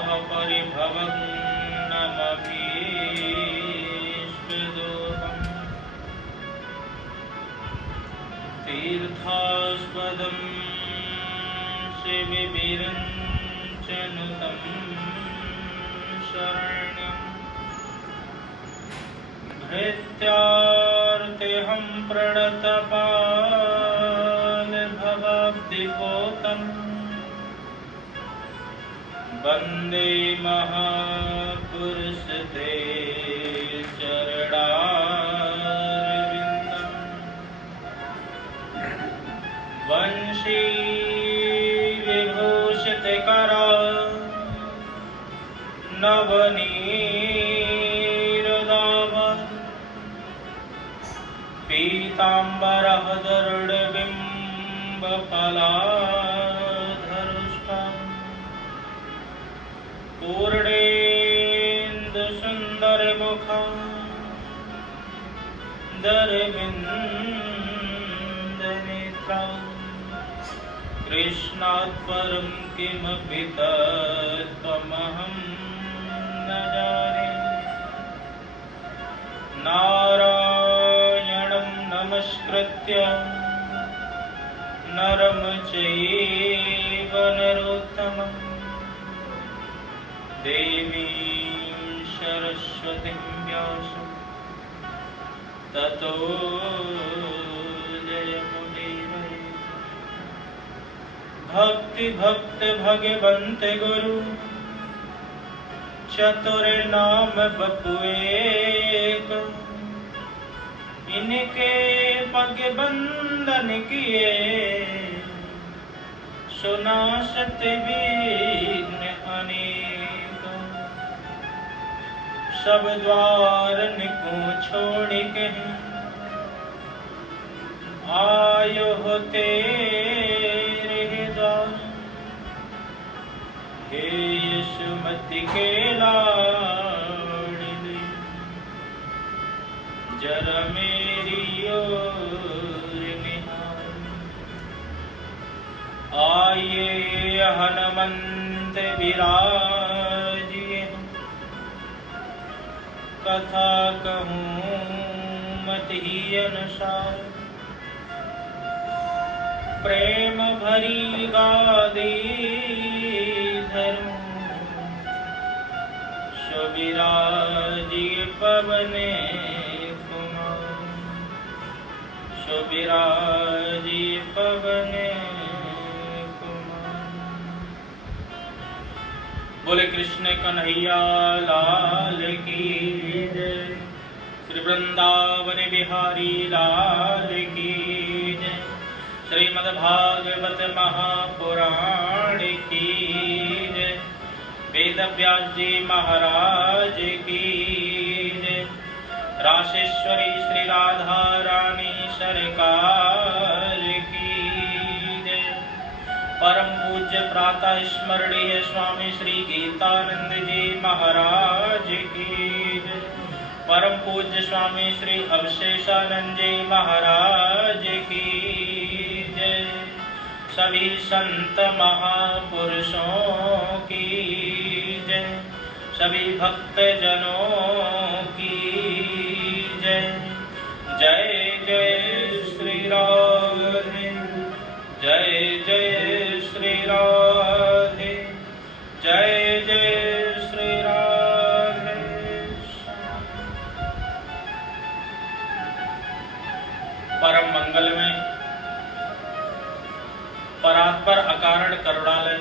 ततः परिभवन्नमभीष्टदोहम् तीर्थास्पदं शिविविरञ्चनुतं शरण्यम् भृत्यार्तेऽहं प्रणतपालभवाब्धिपोतम् वन्दे महापुरुष ते चरणारविन्दम् वंशी विभूषितकरा नवनीरदाभं पीताम्बरः गरुडबिम्बफलाधरुष्टम् पूर्णेन्दुसुन्दरमुखं दरविन्दनेत्रं कृष्णात् परं किमपि तत्त्वमहं न जाने। नारायणं नमस्कृत्य नरं चैव नरोत्तमं देवीं सरस्वतीं व्यासं ततो जयमुदीरये। भक्ति भक्त भगवंत गुरु चतुर नाम बपु एक, इनके पग बंधन किए सुनासत विघ्न अनेक। सब द्वारन को छोड़ के आयो हो तेरे द्वार। हे यशोमति के लाडले जरा मेरी ओर निहार। आइए हनुमंत विराजिए, कथा कहूँ मत ही अनुसार। प्रेम भरी गादी धरूं शोभिराजिए पवने कुमार। शोभिराजिए पवने कुमार। बोले कृष्ण कन्हैया लाल की जय। श्री वृंदावन बिहारी लाल की जय। श्रीमद्भागवत महापुराण की जय। वेद व्यास जी महाराज की जय। राशेश्वरी श्री राधा रानी सरकार की जय। परम पूज्य प्रातः स्मरणीय स्वामी श्री गीतानंद जी महाराज की जय। परम पूज्य स्वामी श्री अवशेषानंद जी महाराज की जय। सभी संत महापुरुषों की जय। सभी भक्त जनों की जय। जय जय श्री राधे। जय जय श्री राधे। जय जय श्री राधे। परम मंगल में परात्पर अकारण करुणालय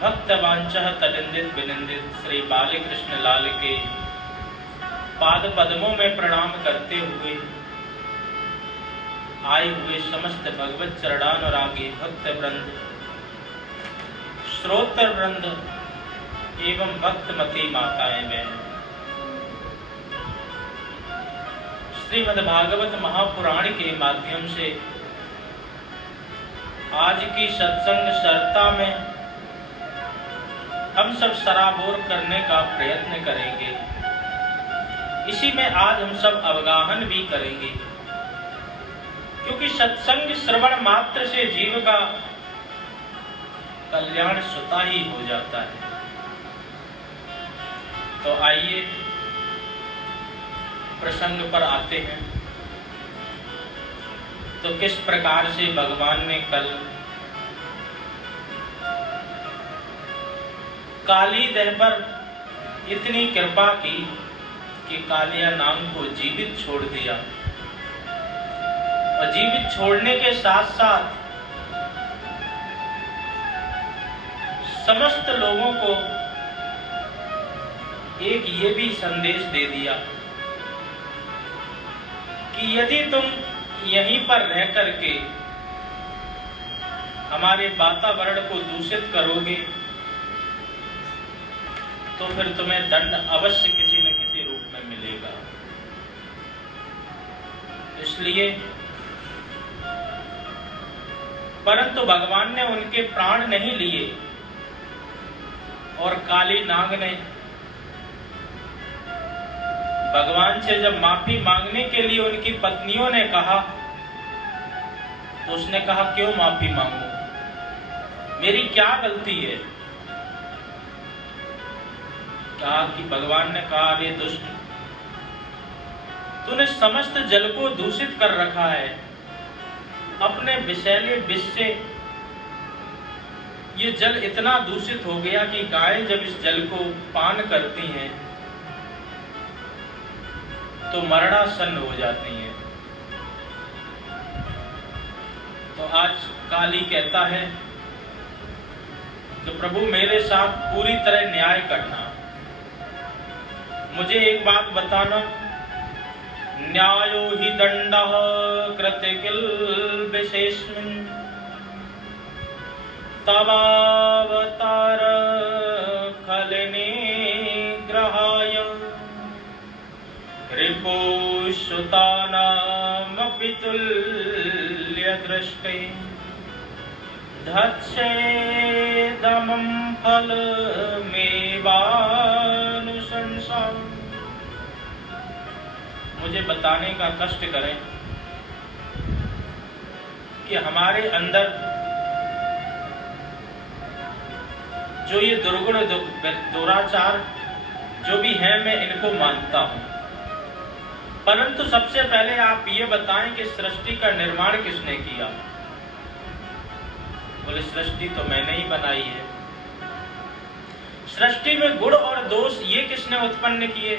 भक्त वांछः तदिंदित विनिंदित श्री बालकृष्ण लाल के पाद पद्मों में प्रणाम करते हुए आए हुए समस्त भगवत चरणानुरागी भक्त वृंद, श्रोत्र वृंद एवं भक्तमती माताएं बहन, श्रीमद्भागवत महापुराण के माध्यम से आज की सत्संग सर्ता में हम सब सराबोर करने का प्रयत्न करेंगे। इसी में आज हम सब अवगाहन भी करेंगे, क्योंकि सत्संग श्रवण मात्र से जीव का कल्याण स्वतः ही हो जाता है। तो आइए प्रसंग पर आते हैं। तो किस प्रकार से भगवान ने कल काली देह पर इतनी कृपा की कि कालिया नाग को जीवित छोड़ दिया, और जीवित छोड़ने के साथ साथ समस्त लोगों को एक ये भी संदेश दे दिया कि यदि तुम यहीं पर रह करके हमारे वातावरण को दूषित करोगे तो फिर तुम्हें दंड अवश्य किसी न किसी रूप में मिलेगा। इसलिए परंतु भगवान ने उनके प्राण नहीं लिए, और काली नाग ने भगवान से जब माफी मांगने के लिए उनकी पत्नियों ने कहा, तो उसने कहा क्यों माफी मांगू, मेरी क्या गलती है। कहा कि भगवान ने कहा, अरे दुष्ट, तूने समस्त जल को दूषित कर रखा है अपने विषैले विष से। ये जल इतना दूषित हो गया कि गाय जब इस जल को पान करती हैं तो मरणासन्न हो जाती हैं। तो आज काली कहता है कि प्रभु मेरे साथ पूरी तरह न्याय करना, मुझे एक बात बताना, न्यायो हि दंडः कृते किल विशेषमिन् तवावतार खलने ग्रहाय रिपुसुतानामपि तुल्यदृष्टे धत्सेदमं फलमेवानुशंसाम्। मुझे बताने का कष्ट करें कि हमारे अंदर जो ये दुर्गुण दुराचार जो भी है, मैं इनको मानता हूं, परंतु सबसे पहले आप ये बताएं कि सृष्टि का निर्माण किसने किया। बोले सृष्टि तो मैंने ही बनाई है। सृष्टि में गुण और दोष ये किसने उत्पन्न किए।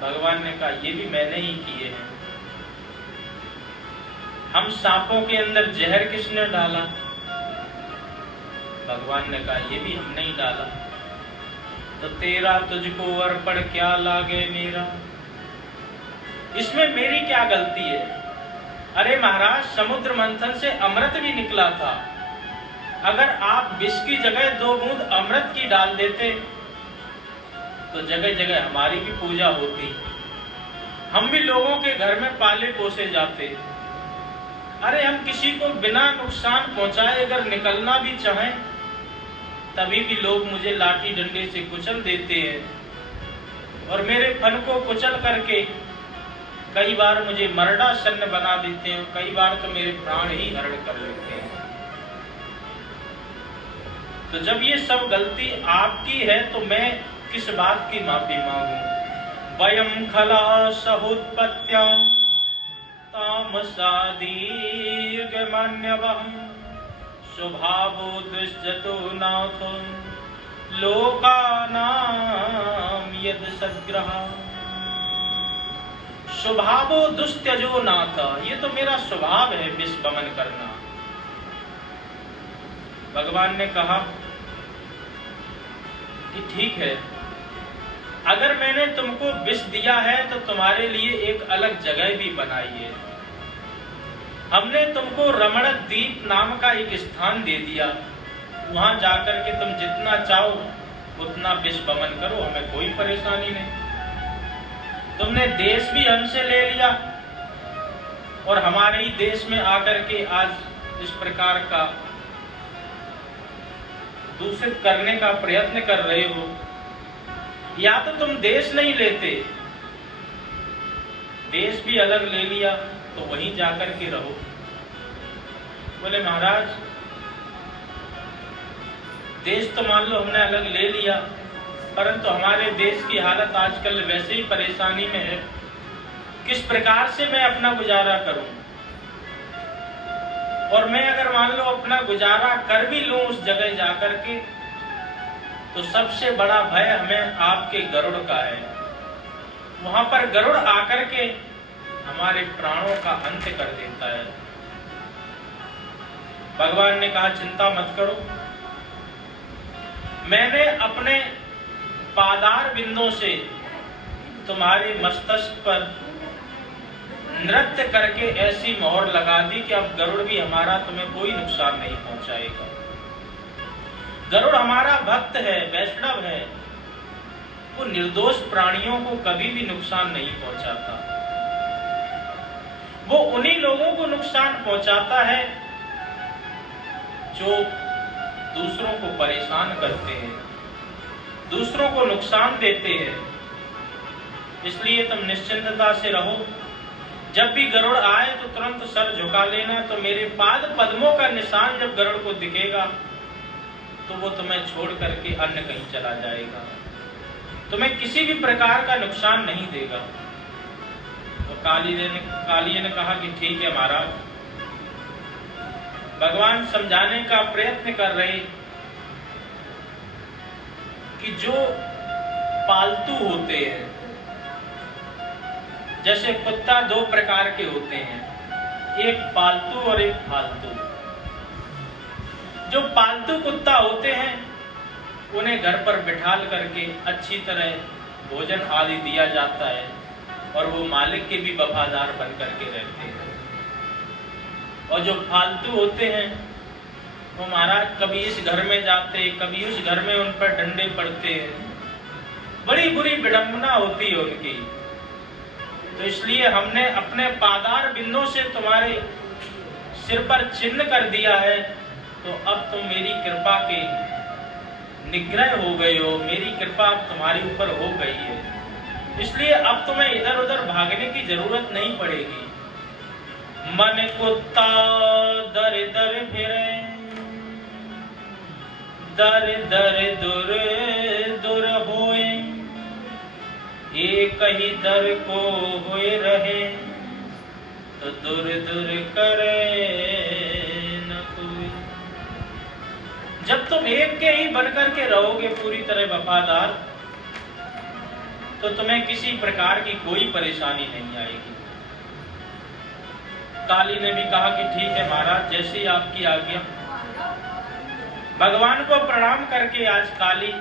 भगवान ने कहा ये भी मैंने ही किए हैं। हम सांपों के अंदर जहर किसने डाला। भगवान ने कहा ये भी हमने ही डाला। तो तेरा तुझको अर्पण क्या लागे मेरा, इसमें मेरी क्या गलती है। अरे महाराज, समुद्र मंथन से अमृत भी निकला था, अगर आप विष की जगह 2 बूंद अमृत की डाल देते तो जगह जगह हमारी भी पूजा होती, हम भी लोगों के घर में पाले पोसे जाते। अरे हम किसी को बिना नुकसान पहुंचाए अगर निकलना भी चाहें तभी भी लोग मुझे लाठी डंडे से कुचल देते हैं, और मेरे फन को कुचल करके कई बार मुझे मरणासन्न बना देते हैं, कई बार तो मेरे प्राण ही हरण कर लेते हैं। तो जब ये सब गलती आपकी है तो मैं किस बात की माफी मांगू। वयम खला सहोत्पत्त्यां तामसा दीर्घमान्यवः स्वभावो दुष्जतो नाथो लोकानां यद सद्ग्रह। स्वभावो दुस्त्यजो नाथ, ये तो मेरा स्वभाव है विष वमन करना। भगवान ने कहा कि ठीक है, अगर मैंने तुमको विष दिया है तो तुम्हारे लिए एक अलग जगह भी बनाई है। हमने तुमको रमणक द्वीप नाम का एक स्थान दे दिया, वहां जाकर के तुम जितना चाहो उतना विष वमन करो, हमें कोई परेशानी नहीं। तुमने देश भी हमसे ले लिया और हमारे ही देश में आकर के आज इस प्रकार का दूषित करने का प्रयत्न कर रहे हो। या तो तुम देश नहीं लेते, देश भी अलग ले लिया तो वहीं जाकर के रहो। बोले महाराज, देश तो मान लो हमने अलग ले लिया, परंतु हमारे देश की हालत आजकल वैसे ही परेशानी में है। किस प्रकार से मैं अपना गुजारा करूं? और मैं अगर मान लो अपना गुजारा कर भी लूं उस जगह जाकर के, तो सबसे बड़ा भय हमें आपके गरुड़ का है। वहां पर गरुड़ आकर के हमारे प्राणों का अंत कर देता है। भगवान ने कहा चिंता मत करो, मैंने अपने पादार बिंदों से तुम्हारे मस्तिष्क पर नृत्य करके ऐसी मोहर लगा दी कि अब गरुड़ भी हमारा तुम्हें कोई नुकसान नहीं पहुंचाएगा। गरुड़ हमारा भक्त है, वैष्णव है, वो निर्दोष प्राणियों को कभी भी नुकसान नहीं पहुंचाता। वो उन्हीं लोगों को नुकसान पहुंचाता है जो दूसरों को परेशान करते हैं, दूसरों को नुकसान देते हैं। इसलिए तुम निश्चिंतता से रहो, जब भी गरुड़ आए तो तुरंत सर झुका लेना। तो मेरे पाद पद्मों का निशान जब गरुड़ को दिखेगा तो वो तुम्हें छोड़ करके अन्य कहीं चला जाएगा, तुम्हें किसी भी प्रकार का नुकसान नहीं देगा। तो काली ने कहा कि ठीक है महाराज। भगवान समझाने का प्रयत्न कर रहे कि जो पालतू होते हैं, जैसे कुत्ता दो प्रकार के होते हैं, एक पालतू और एक फालतू। जो पालतू कुत्ता होते हैं उन्हें घर पर बिठाल करके अच्छी तरह भोजन आदि दिया जाता है और वो मालिक के भी वफादार बन करके रहते हैं। और जो फालतू होते हैं वो महाराज कभी इस घर में जाते, कभी उस घर में उन पर डंडे पड़ते हैं, बड़ी बुरी विडंबना होती है उनकी। तो इसलिए हमने अपने पादार बिंदों से तुम्हारे सिर पर चिन्ह कर दिया है, तो अब तुम मेरी कृपा के निग्रह हो गए हो, मेरी कृपा अब तुम्हारे ऊपर हो गई है। इसलिए अब तुम्हें इधर उधर भागने की जरूरत नहीं पड़ेगी। मन कुत्ता दर दर फिरे, दर दर दुर दुर होए, एक ही दर को हुए रहे, तो दुर दुर करे न कोई। जब तुम एक के ही बनकर के रहोगे पूरी तरह वफादार, तो तुम्हें किसी प्रकार की कोई परेशानी नहीं आएगी। काली ने भी कहा कि ठीक है महाराज, जैसी आपकी आज्ञा। भगवान को प्रणाम करके आज काली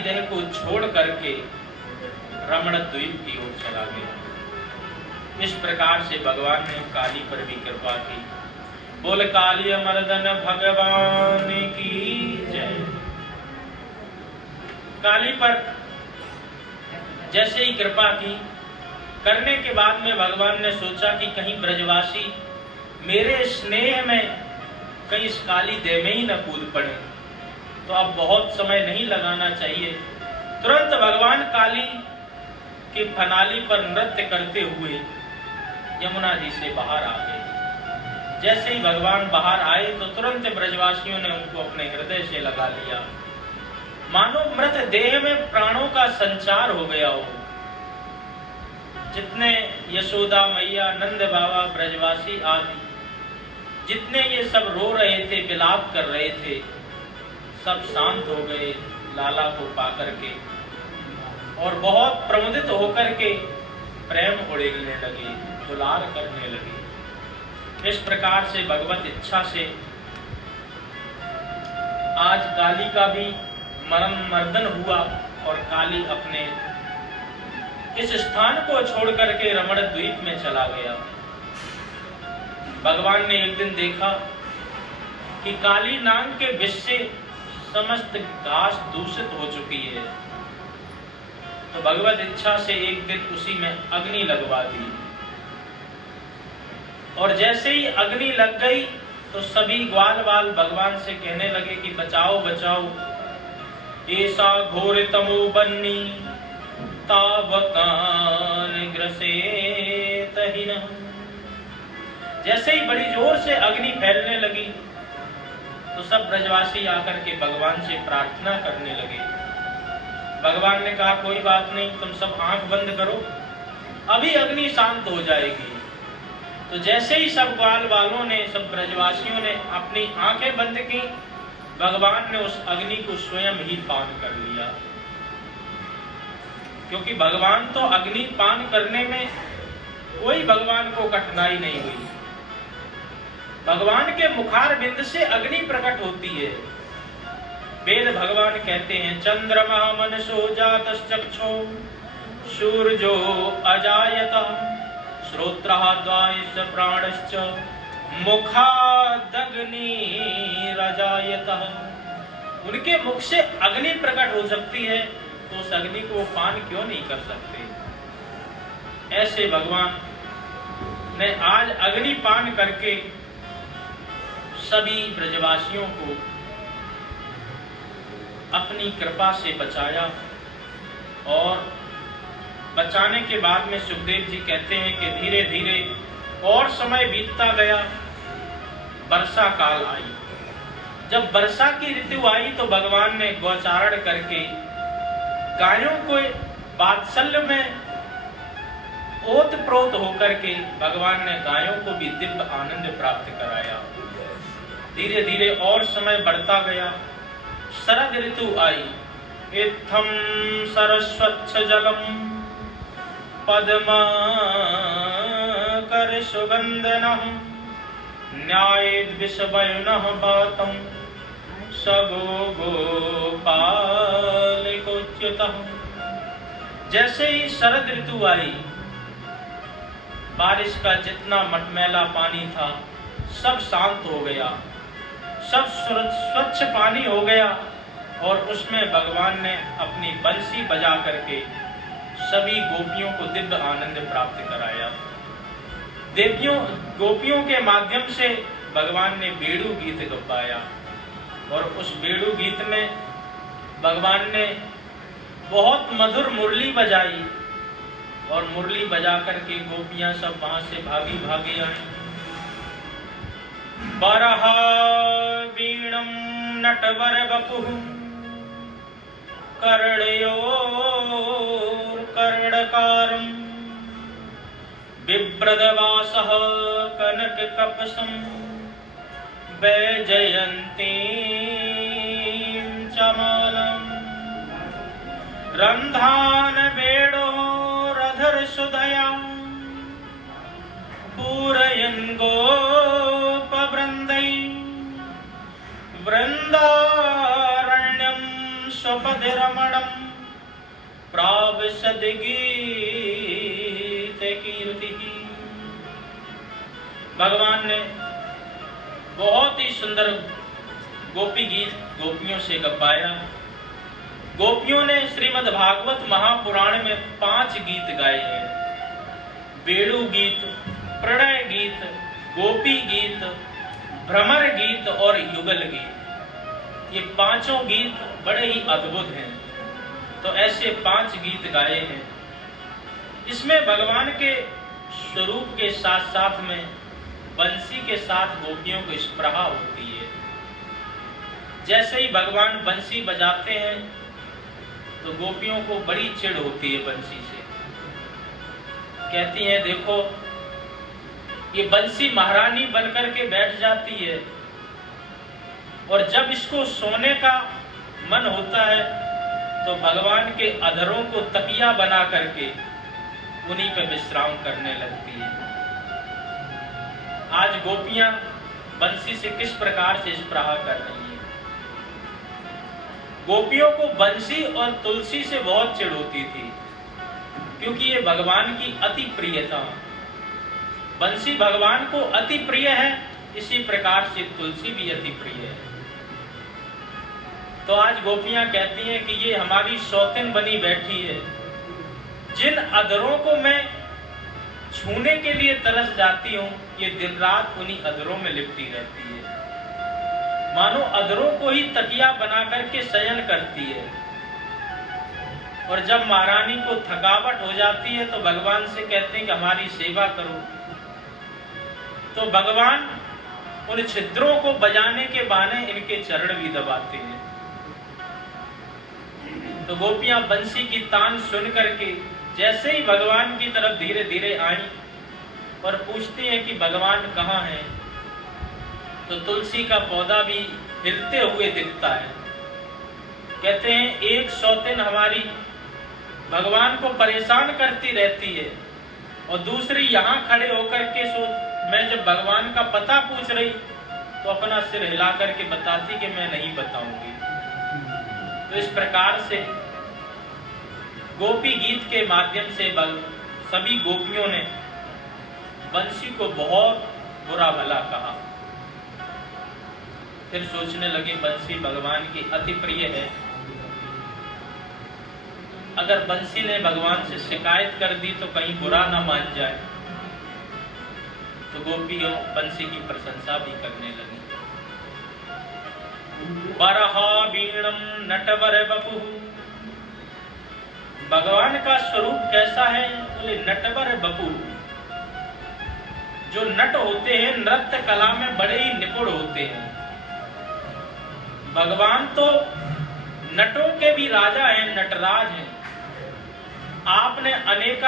देह को छोड़ करके रमण द्वीप की ओर चला गया। इस प्रकार से भगवान ने काली पर भी कृपा की। बोल काली मर्दन भगवान की जय। काली पर जैसे ही कृपा की करने के बाद में भगवान ने सोचा कि कहीं ब्रजवासी मेरे स्नेह में कहीं इस काली देह में ही न कूद पड़े, तो अब बहुत समय नहीं लगाना चाहिए। तुरंत भगवान काली की फनाली पर नृत्य करते हुए यमुना जी से बाहर आ गए। जैसे ही भगवान बाहर आए तो तुरंत ब्रजवासियों ने उनको अपने हृदय से लगा लिया, मानो मृत देह में प्राणों का संचार हो गया हो। जितने यशोदा मैया, नंद बाबा, ब्रजवासी आदि जितने ये सब रो रहे थे, विलाप कर रहे थे, सब शांत हो गए लाला को पाकर के और बहुत प्रमुदित होकर के प्रेम उड़ेलने लगे, दुलार करने लगे। इस प्रकार से भगवत इच्छा से आज काली का भी मर्दन हुआ और काली अपने इस स्थान को छोड़ करके रमण द्वीप में चला गया। भगवान ने एक दिन देखा कि काली नाग के विष से समस्त घास दूषित हो चुकी है, तो भगवत इच्छा से एक दिन उसी में अग्नि लगवा दी। और जैसे ही अग्नि लग गई तो सभी ग्वाल बाल भगवान से कहने लगे कि बचाओ बचाओ, ऐसा घोर तमो बन्नी तावकान ग्रसेत ही न। जैसे ही बड़ी जोर से अग्नि फैलने लगी तो सब ब्रजवासी आकर के भगवान से प्रार्थना करने लगे भगवान ने कहा कोई बात नहीं, तुम सब आंख बंद करो, अभी अग्नि शांत हो जाएगी। तो जैसे ही सब ग्वाल वालों ने, सब ब्रजवासियों ने अपनी आंखें बंद की, भगवान ने उस अग्नि को स्वयं ही पान कर लिया। क्योंकि भगवान तो अग्नि पान करने में कोई भगवान को कठिनाई नहीं हुई। भगवान के मुखार बिंद से अग्नि प्रकट होती है। वेद भगवान कहते हैं चंद्रमा मनसो जातश्चक्षो सूर्यो अजायतः श्रोत्रः द्वायश्च प्राणश्च मुखादग्नि रजायतः। उनके मुख से अग्नि प्रकट हो सकती है, तो उस अग्नि को पान क्यों नहीं कर सकते? ऐसे भगवान ने आज अग्नि पान करके सभी ब्रजवासियों को अपनी कृपा से बचाया। और बचाने के बाद में सुखदेव जी कहते हैं कि धीरे धीरे और समय बीतता गया, वर्षा काल आई। जब वर्षा की ऋतु आई तो भगवान ने गौचारण करके गायों को वात्सल्य में ओत प्रोत होकर के भगवान ने गायों को भी दिव्य आनंद प्राप्त कराया। धीरे धीरे और समय बढ़ता गया, शरद ऋतु आई। इत्थम सरस्वच्छ जलम पद्म कर सुगंधनः न्यायेद विषवयुनः बातम सगो गोपालिकोच्युतः। जैसे ही शरद ऋतु आई, बारिश का जितना मटमैला पानी था सब शांत हो गया, सब स्वच्छ पानी हो गया। और उसमें भगवान ने अपनी बंसी बजा करके सभी गोपियों को दिव्य आनंद प्राप्त कराया। गोपियों के माध्यम से भगवान ने बेड़ू गीत गवाया। और उस बेड़ू गीत में भगवान ने बहुत मधुर मुरली बजाई। और मुरली बजा करके गोपियां सब वहां से भागी भागी आई। बरहा वीणम नटवर वपुः कर्णयोर कर्णकारम बिभ्रदवासः कनक कपसम वैजयन्तीं चमालम् रंधान वेणोरधर सुधया पूरयन् गोपवृन्दै वृन्दारण्यं स्वपदिरमणं प्राविशद् गीतकीर्तिः। भगवान ने बहुत ही सुंदर गोपी गीत गोपियों से गवाया। गोपियों ने श्रीमद् भागवत महापुराण में 5 गीत गाए हैं। वेणु गीत, प्रणय गीत, गोपी गीत, भ्रमर गीत और युगल गीत। ये 5 गीत बड़े ही अद्भुत हैं। तो ऐसे 5 गीत गाए हैं। इसमें भगवान के स्वरूप के साथ साथ में बंसी के साथ गोपियों को स्पृहा होती है। जैसे ही भगवान बंसी बजाते हैं तो गोपियों को बड़ी चिढ़ होती है बंसी से। कहती हैं देखो ये बंसी महारानी बनकर के बैठ जाती है, और जब इसको सोने का मन होता है तो भगवान के अधरों को तकिया बना करके उन्हीं पे विश्राम करने लगती है। आज गोपियां बंसी से किस प्रकार से स्पृहा कर रही हैं। गोपियों को बंसी और तुलसी से बहुत चिढ़ होती थी, क्योंकि ये भगवान की अति प्रिय था। बंसी भगवान को अति प्रिय है, इसी प्रकार से तुलसी भी अति प्रिय है। तो आज गोपियां कहती हैं कि ये हमारी सौतेन बनी बैठी है, जिन अधरों को मैं छूने के लिए तरस जाती हूँ, ये दिन रात उन्हीं अधरों में लिपटी रहती है, मानो अधरों को ही तकिया बना करके शयन करती है। और जब महारानी को थकावट हो जाती है तो भगवान से कहते हैं कि हमारी सेवा करो। तो भगवान उन छिद्रों को बजाने के बहाने इनके चरण भी दबाते हैं। तो गोपियां बंसी की तान सुन करके जैसे ही भगवान की तरफ धीरे धीरे आई और पूछती है कि भगवान कहाँ हैं, तो तुलसी का पौधा भी हिलते हुए दिखता है। कहते हैं एक सौतेन हमारी भगवान को परेशान करती रहती है और दूसरी यहाँ खड़े होकर के मैं जब भगवान का पता पूछ रही तो अपना सिर हिला करके बताती कि मैं नहीं बताऊंगी। तो इस प्रकार से गोपी गीत के माध्यम से सभी गोपियों ने बंसी को बहुत बुरा भला कहा। फिर सोचने लगे बंसी भगवान की अति प्रिय है, अगर बंसी ने भगवान से शिकायत कर दी तो कहीं बुरा ना मान जाए। तो गोपियों बंसी की प्रशंसा भी करने लगी। बरहा बीणम नटवर बपु, भगवान का स्वरूप कैसा है? बोले नटवर बपु, जो नट होते हैं नृत्य कला में बड़े ही निपुण होते हैं। भगवान तो नटों के भी राजा हैं, नटराज हैं। आपने अनेक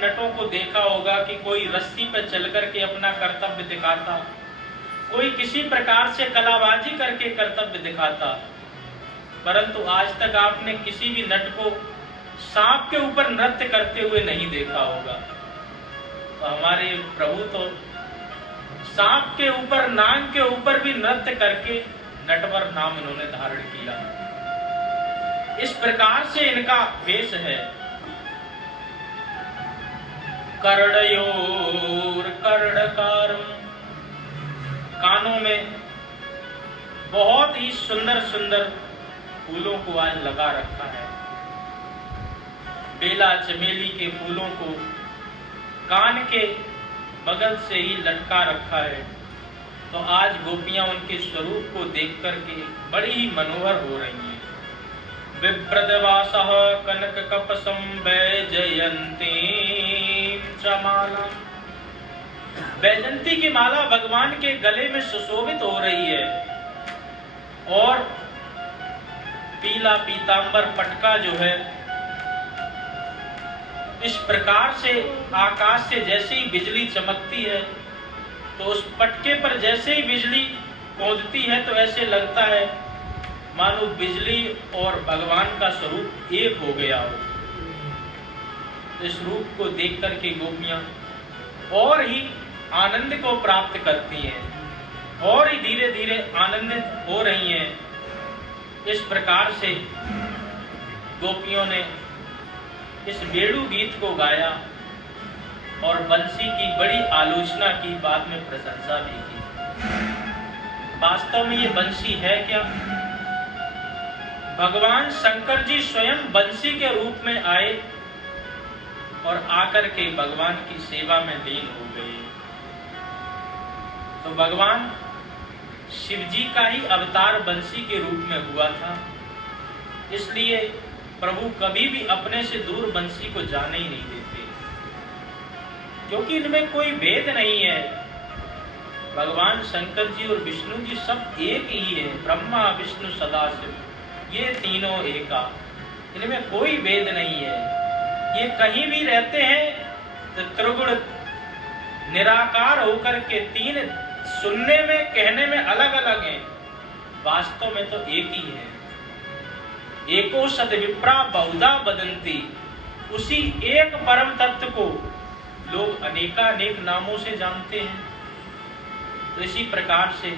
नटों को देखा होगा कि कोई रस्सी पर चल करके अपना कर्तव्य दिखाता, कोई किसी प्रकार से कलाबाजी करके कर्तव्य दिखाता, परंतु आज तक आपने किसी भी नट को सांप के ऊपर नृत्य करते हुए नहीं देखा होगा। तो हमारे प्रभु तो सांप के ऊपर, नाग के ऊपर भी नृत्य करके नटवर नाम इन्होंने धारण किया। इस प्रकार से इनका वेश है। कर्णयोर कर्णकारम, कानों में बहुत ही सुंदर सुंदर फूलों को आज लगा रखा है। बेला चमेली के फूलों को कान के बगल से ही लटका रखा है। तो आज गोपियां उनके स्वरूप को देख करके बड़ी ही मनोहर हो रही हैं। विप्रदवासः कनक कपसं वैजयन्ती माला, वैजयंती की माला भगवान के गले में सुशोभित हो रही है और पीला पीतांबर पटका जो है, इस प्रकार से आकाश से जैसे ही बिजली चमकती है तो उस पटके पर जैसे ही बिजली कूदती है तो ऐसे लगता है मानो बिजली और भगवान का स्वरूप एक हो गया हो। इस रूप को देख करके गोपियां और ही आनंद को प्राप्त करती हैं और ही धीरे धीरे आनंदित हो रही हैं। इस प्रकार से गोपियों ने इस बेड़ू गीत को गाया और बंसी की बड़ी आलोचना की, बाद में प्रशंसा भी की। वास्तव में ये बंसी है क्या? भगवान शंकर जी स्वयं बंसी के रूप में आए और आकर के भगवान की सेवा में लीन हो गए। तो भगवान शिव जी का ही अवतार बंसी के रूप में हुआ था, इसलिए प्रभु कभी भी अपने से दूर बंसी को जाने ही नहीं देते, क्योंकि इनमें कोई भेद नहीं है। भगवान शंकर जी और विष्णु जी सब एक ही है। ब्रह्मा विष्णु सदाशिव, ये तीनों एका, इनमें कोई भेद नहीं है। ये कहीं भी रहते हैं तो त्रिगुण निराकार होकर के तीन सुनने में कहने में अलग अलग हैं, वास्तव में तो एक ही है। एको सद विप्रा बहुधा वदंती, उसी एक परम तत्व को लोग अनेकानेक नामों से जानते हैं। तो इसी प्रकार से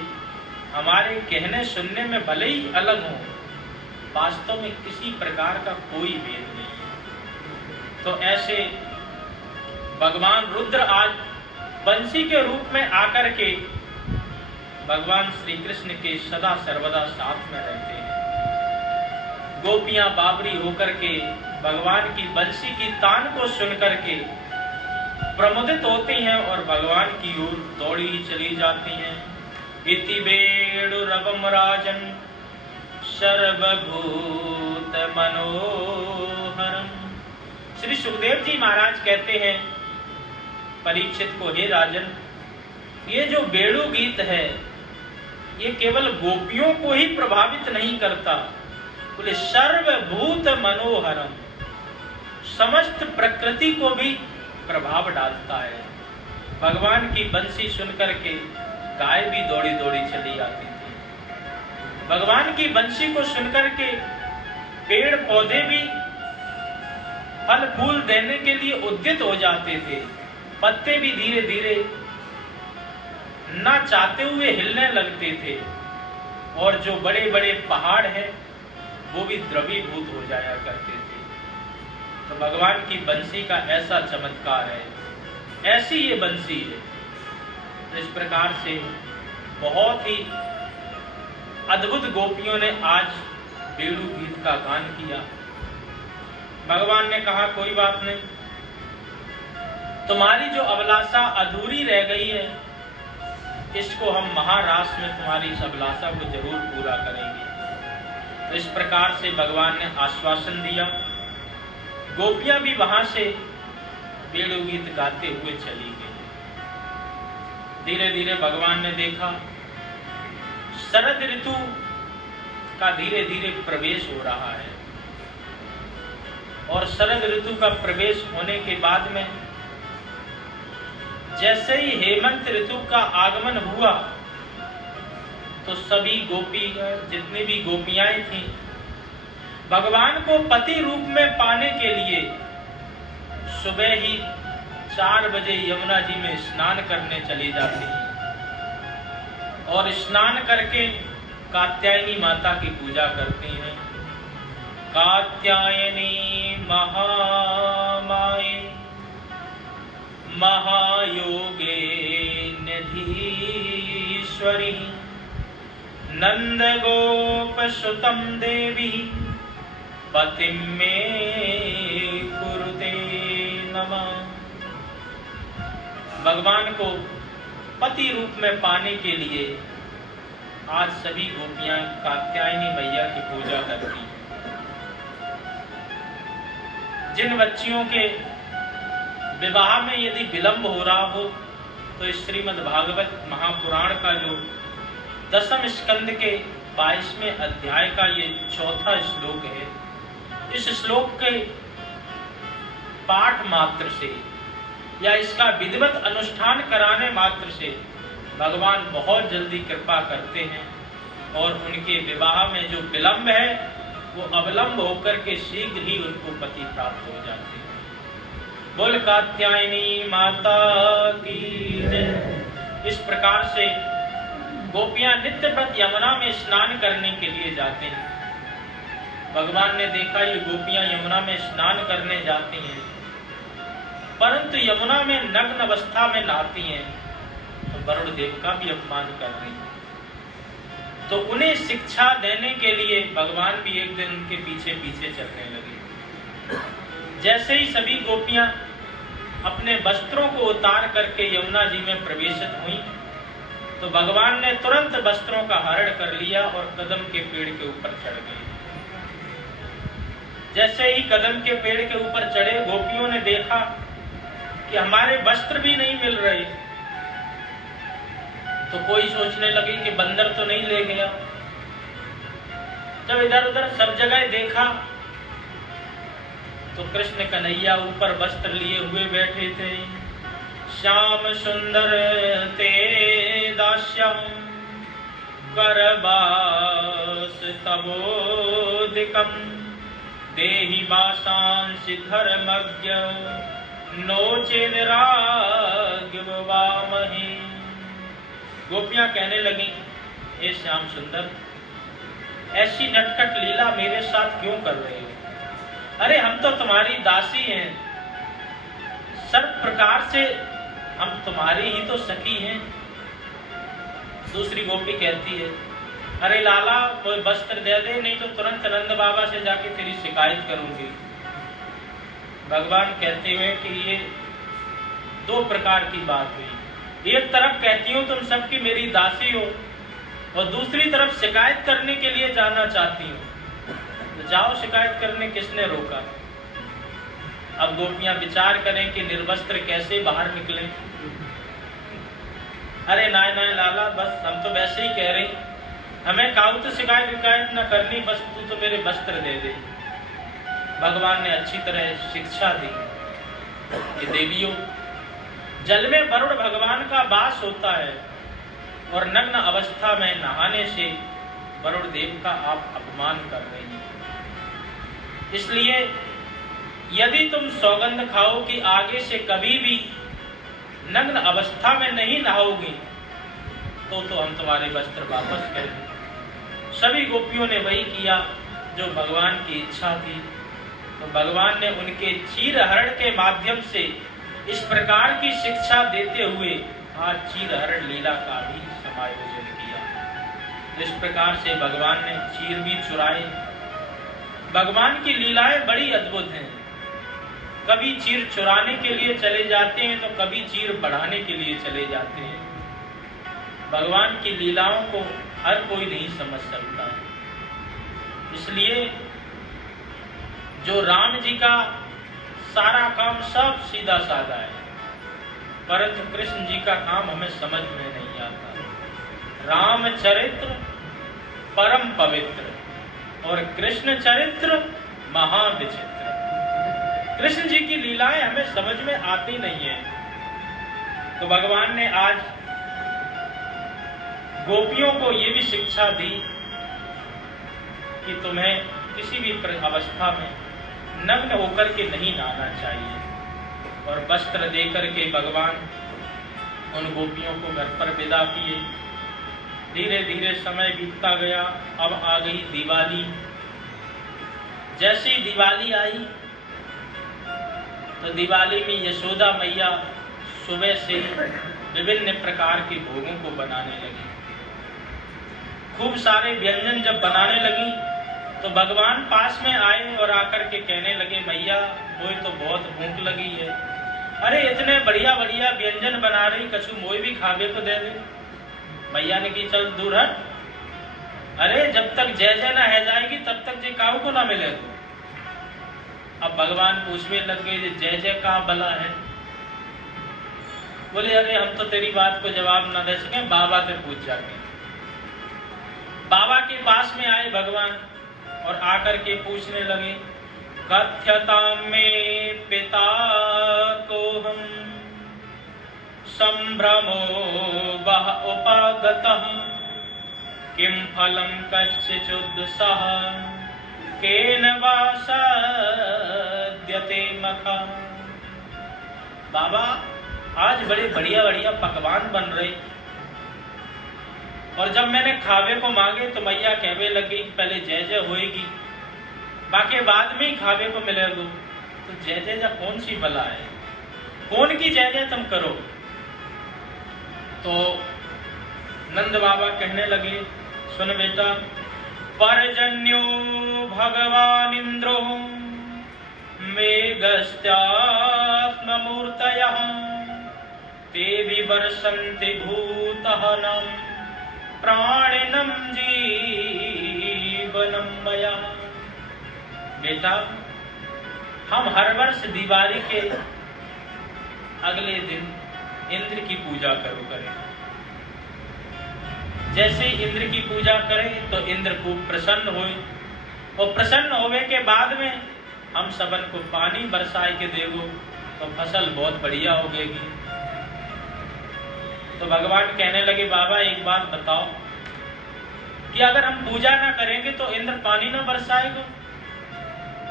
हमारे कहने सुनने में भले ही अलग हो, वास्तव में किसी प्रकार का कोई भेद नहीं है। तो ऐसे भगवान रुद्र आज बंसी के रूप में आकर के भगवान श्री कृष्ण के सदा सर्वदा साथ में रहते हैं। गोपियां बाबरी होकर के भगवान की बंसी की तान को सुन करके प्रमुदित होती हैं और भगवान की ओर दौड़ी चली जाती हैं। इति वेणुरवम राजन सर्वभूत मनोहरम। श्री सुखदेव जी महाराज कहते हैं परीक्षित को, हे राजन, ये जो बेड़ू गीत है ये केवल गोपियों को ही प्रभावित नहीं करता, बोले सर्वभूत मनोहरम, समस्त प्रकृति को भी प्रभाव डालता है। भगवान की बंसी सुनकर के गाय भी दौड़ी दौड़ी चली आती थी। भगवान की बंसी को सुनकर के पेड़ पौधे भी फल फूल देने के लिए उद्यत हो जाते थे। पत्ते भी धीरे धीरे ना चाहते हुए हिलने लगते थे, और जो बड़े बड़े पहाड़ हैं वो भी द्रवीभूत हो जाया करते थे। तो भगवान की बंसी का ऐसा चमत्कार है, ऐसी ये बंसी है। तो इस प्रकार से बहुत ही अद्भुत गोपियों ने आज बेड़ू गीत का गान किया। भगवान ने कहा कोई बात नहीं, तुम्हारी जो अभिलाषा अधूरी रह गई है, इसको हम महारास में तुम्हारी इस अभिलाषा को जरूर पूरा करेंगे। तो इस प्रकार से भगवान ने आश्वासन दिया। गोपियां भी वहां से बेड़ू गीत गाते हुए चली गई। धीरे धीरे भगवान ने देखा शरद ऋतु का धीरे धीरे प्रवेश हो रहा है, और शरद ऋतु का प्रवेश होने के बाद में जैसे ही हेमंत ऋतु का आगमन हुआ तो सभी गोपी, जितनी भी गोपियां थीं, भगवान को पति रूप में पाने के लिए सुबह ही 4 बजे यमुना जी में स्नान करने चली जाती हैं, और स्नान करके कात्यायनी माता की पूजा करती हैं। कात्यायनी महामाये महायोगे निधीश्वरी नंद गोप सुतम देवी पतिम मे कुरुते नमः। भगवान को पति रूप में पाने के लिए आज सभी गोपियां कात्यायनी मैया की पूजा करती हैं। जिन बच्चियों के विवाह में यदि विलंब हो रहा हो तो श्रीमद् भागवत महापुराण का जो 10वें स्कंद के 22वें अध्याय का ये 4था श्लोक है, इस श्लोक के पाठ मात्र से या इसका विधिवत अनुष्ठान कराने मात्र से भगवान बहुत जल्दी कृपा करते हैं, और उनके विवाह में जो विलंब है वो अविलंब होकर के शीघ्र ही उनको पति प्राप्त हो जाते हैं। बोल कात्यायनी माता की जय। इस प्रकार से गोपियां नित्य व्रत यमुना में स्नान करने के लिए जाते हैं। भगवान ने देखा ये गोपियां यमुना में स्नान करने जाती हैं, परंतु यमुना में नग्न अवस्था में नहाती हैं, तो वरुण देव का भी अपमान कर रही है। तो उन्हें शिक्षा देने के लिए भगवान भी एक दिन उनके पीछे पीछे चलने लगे। जैसे ही सभी गोपियां अपने वस्त्रों को उतार करके यमुना जी में प्रवेशित हुई, तो भगवान ने तुरंत वस्त्रों का हरण कर लिया और कदम के पेड़ के ऊपर चढ़ गए। जैसे ही कदम के पेड़ के ऊपर चढ़े, गोपियों ने देखा कि हमारे वस्त्र भी नहीं मिल रहे। तो कोई सोचने लगी कि बंदर तो नहीं ले गया। जब इधर उधर सब जगह देखा तो कृष्ण कन्हैया ऊपर वस्त्र लिए हुए बैठे थे। श्याम सुंदर ते दास्यम करबास तबोदिकम देहि वासांसि धर्मज्ञ नोचेद राघवामहि। गोपियां कहने लगी, हे श्याम सुंदर, ऐसी नटखट लीला मेरे साथ क्यों कर रहे हो? अरे हम तो तुम्हारी दासी हैं, सब प्रकार से हम तुम्हारी ही तो सखी हैं। दूसरी गोपी कहती है, अरे लाला कोई वस्त्र दे दे, नहीं तो तुरंत नंद बाबा से जाके तेरी शिकायत करूंगी। भगवान कहते हुए कि ये 2 प्रकार की बात हुई। एक तरफ कहती हूँ तुम सबकी मेरी दासी हो, और दूसरी तरफ शिकायत करने के लिए जाना चाहती हूँ। तो जाओ शिकायत करने, किसने रोका? अब गोपियां विचार करें कि निर्वस्त्र कैसे बाहर निकले। अरे नाय नाय लाला, बस हम तो वैसे ही कह रहे हमें काउत शिकायत विकायत न करनी, बस तू तो मेरे वस्त्र दे दे। भगवान ने अच्छी तरह शिक्षा दी कि देवियों, जल में वरुण भगवान का वास होता है और नग्न अवस्था में नहाने से वरुण देव का आप अपमान कर रही हैं। इसलिए यदि तुम सौगंध खाओ कि आगे से कभी भी नग्न अवस्था में नहीं नहाओगी तो हम तुम्हारे वस्त्र वापस करेंगे। सभी गोपियों ने वही किया जो भगवान की इच्छा थी। तो भगवान ने उनके चीरहरण के माध्यम से इस प्रकार की शिक्षा देते हुए आज चीरहरण लीला का भी समायोजन किया। इस प्रकार से भगवान ने चीर भी चुराए। भगवान की लीलाएं बड़ी अद्भुत हैं। कभी चीर चुराने के लिए चले जाते हैं तो कभी चीर बढ़ाने के लिए चले जाते हैं। भगवान की लीलाओं को हर कोई नहीं समझ सकता। इसलिए जो राम जी का सारा काम सब सीधा साधा है, परंतु कृष्ण जी का काम हमें समझ में नहीं आता। राम चरित्र परम पवित्र और कृष्ण चरित्र महाविचित्र। कृष्ण जी की लीलाएं हमें समझ में आती नहीं है। तो भगवान ने आज गोपियों को ये भी शिक्षा दी कि तुम्हें किसी भी अवस्था में नग्न होकर के नहीं नहाना चाहिए। और वस्त्र देकर के भगवान उन गोपियों को घर पर विदा किए। धीरे धीरे समय बीतता गया। अब आ गई दिवाली। जैसी दिवाली आई तो दिवाली में यशोदा मैया सुबह से विभिन्न प्रकार के भोगों को बनाने लगी। खूब सारे व्यंजन जब बनाने लगी तो भगवान पास में आए और आकर के कहने लगे, मैया मोई तो बहुत भूख लगी है। अरे इतने बढ़िया बढ़िया व्यंजन बना रही, कछु मोई भी खावे को दे दे। मैया ने की चल दूर हट। अरे जब तक जय जय ना है जाएगी तब तक जे काऊ को ना मिले। अब भगवान पूछने लग गए, जय जय का भला है? बोले अरे हम तो तेरी बात को जवाब ना दे सके, बाबा से पूछ जाके। बाबा के पास में आए भगवान और आकर के पूछने लगे, कथ्यतां में पिता को हम संभ्रमो वह उपागतः किम फलम कच्चिदुत्साह केन वा सद्यते मखा। बाबा आज बड़े बढ़िया बढ़िया पकवान बन रहे और जब मैंने खावे को मांगे तो मैया कहने लगी पहले जय जय होएगी, बाकी बाद में ही खावे को मिलेगा। तो जय जय जा कौन सी भला है? कौन की जय जय तुम करो? तो नंद बाबा कहने लगे, सुन बेटा, परजन्यो भगवान इंद्रो मेघस्त्यात्ममूर्तयः ते विवर्षन्ति भूतहनं प्राणिनं जीवनं मया। बेटा, हम हर वर्ष दिवाली के अगले दिन इंद्र की पूजा करें। जैसे इंद्र की पूजा करें तो इंद्र खूब प्रसन्न हुए और प्रसन्न होने के बाद में हम सबन को पानी बरसाए के देगो तो फसल बहुत बढ़िया हो गई। तो भगवान कहने लगे, बाबा एक बात बताओ कि अगर हम पूजा ना करेंगे तो इंद्र पानी ना बरसाएगा?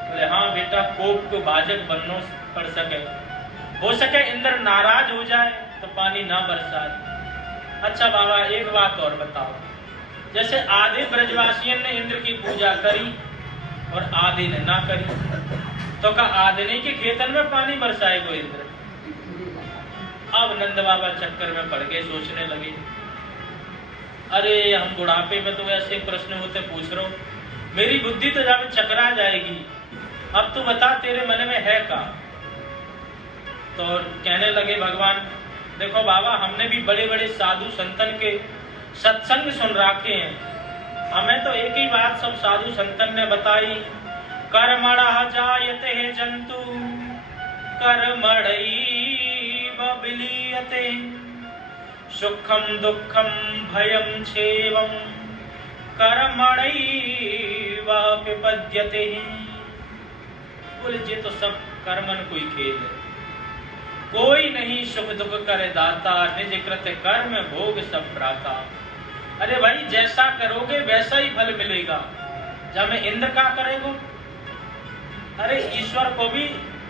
बोले हाँ बेटा, कोप को भाजक बनना पड़ सके, हो सके इंद्र नाराज हो जाए तो पानी ना बरसाए। अच्छा बाबा एक बात और बताओ, जैसे आधे ब्रजवासियों ने इंद्र की पूजा करी और आधे ने ना करी, तो का आधे के खेतन में पानी बरसाएगा इंद्र? अब नंद बाबा चक्कर में पड़ गए, सोचने लगे, अरे हम बुढ़ापे में तो ऐसे प्रश्न होते पूछ रहा हूं, मेरी बुद्धि तो जब चकरा जाएगी। अब तू बता तेरे मन में है का? तो कहने लगे भगवान, देखो बाबा, हमने भी बड़े बड़े साधु संतन के सत्संग सुन रखे हैं, हमें तो एक ही बात सब साधु संतन ने बताई, कर्मणः जायते जंतु कर्मणैव विलीयते सुखम दुखम भयम छेवम कर्मणैवाप्यपद्यते। बोले ये तो सब कर्मन कोई खेल है, कोई नहीं सुख दुख करे दाता, निज कृत कर्म भोग सब प्राता। अरे भाई जैसा करोगे वैसा ही फल मिलेगा। जब मैं इंद्र का करेगो, अरे ईश्वर को भी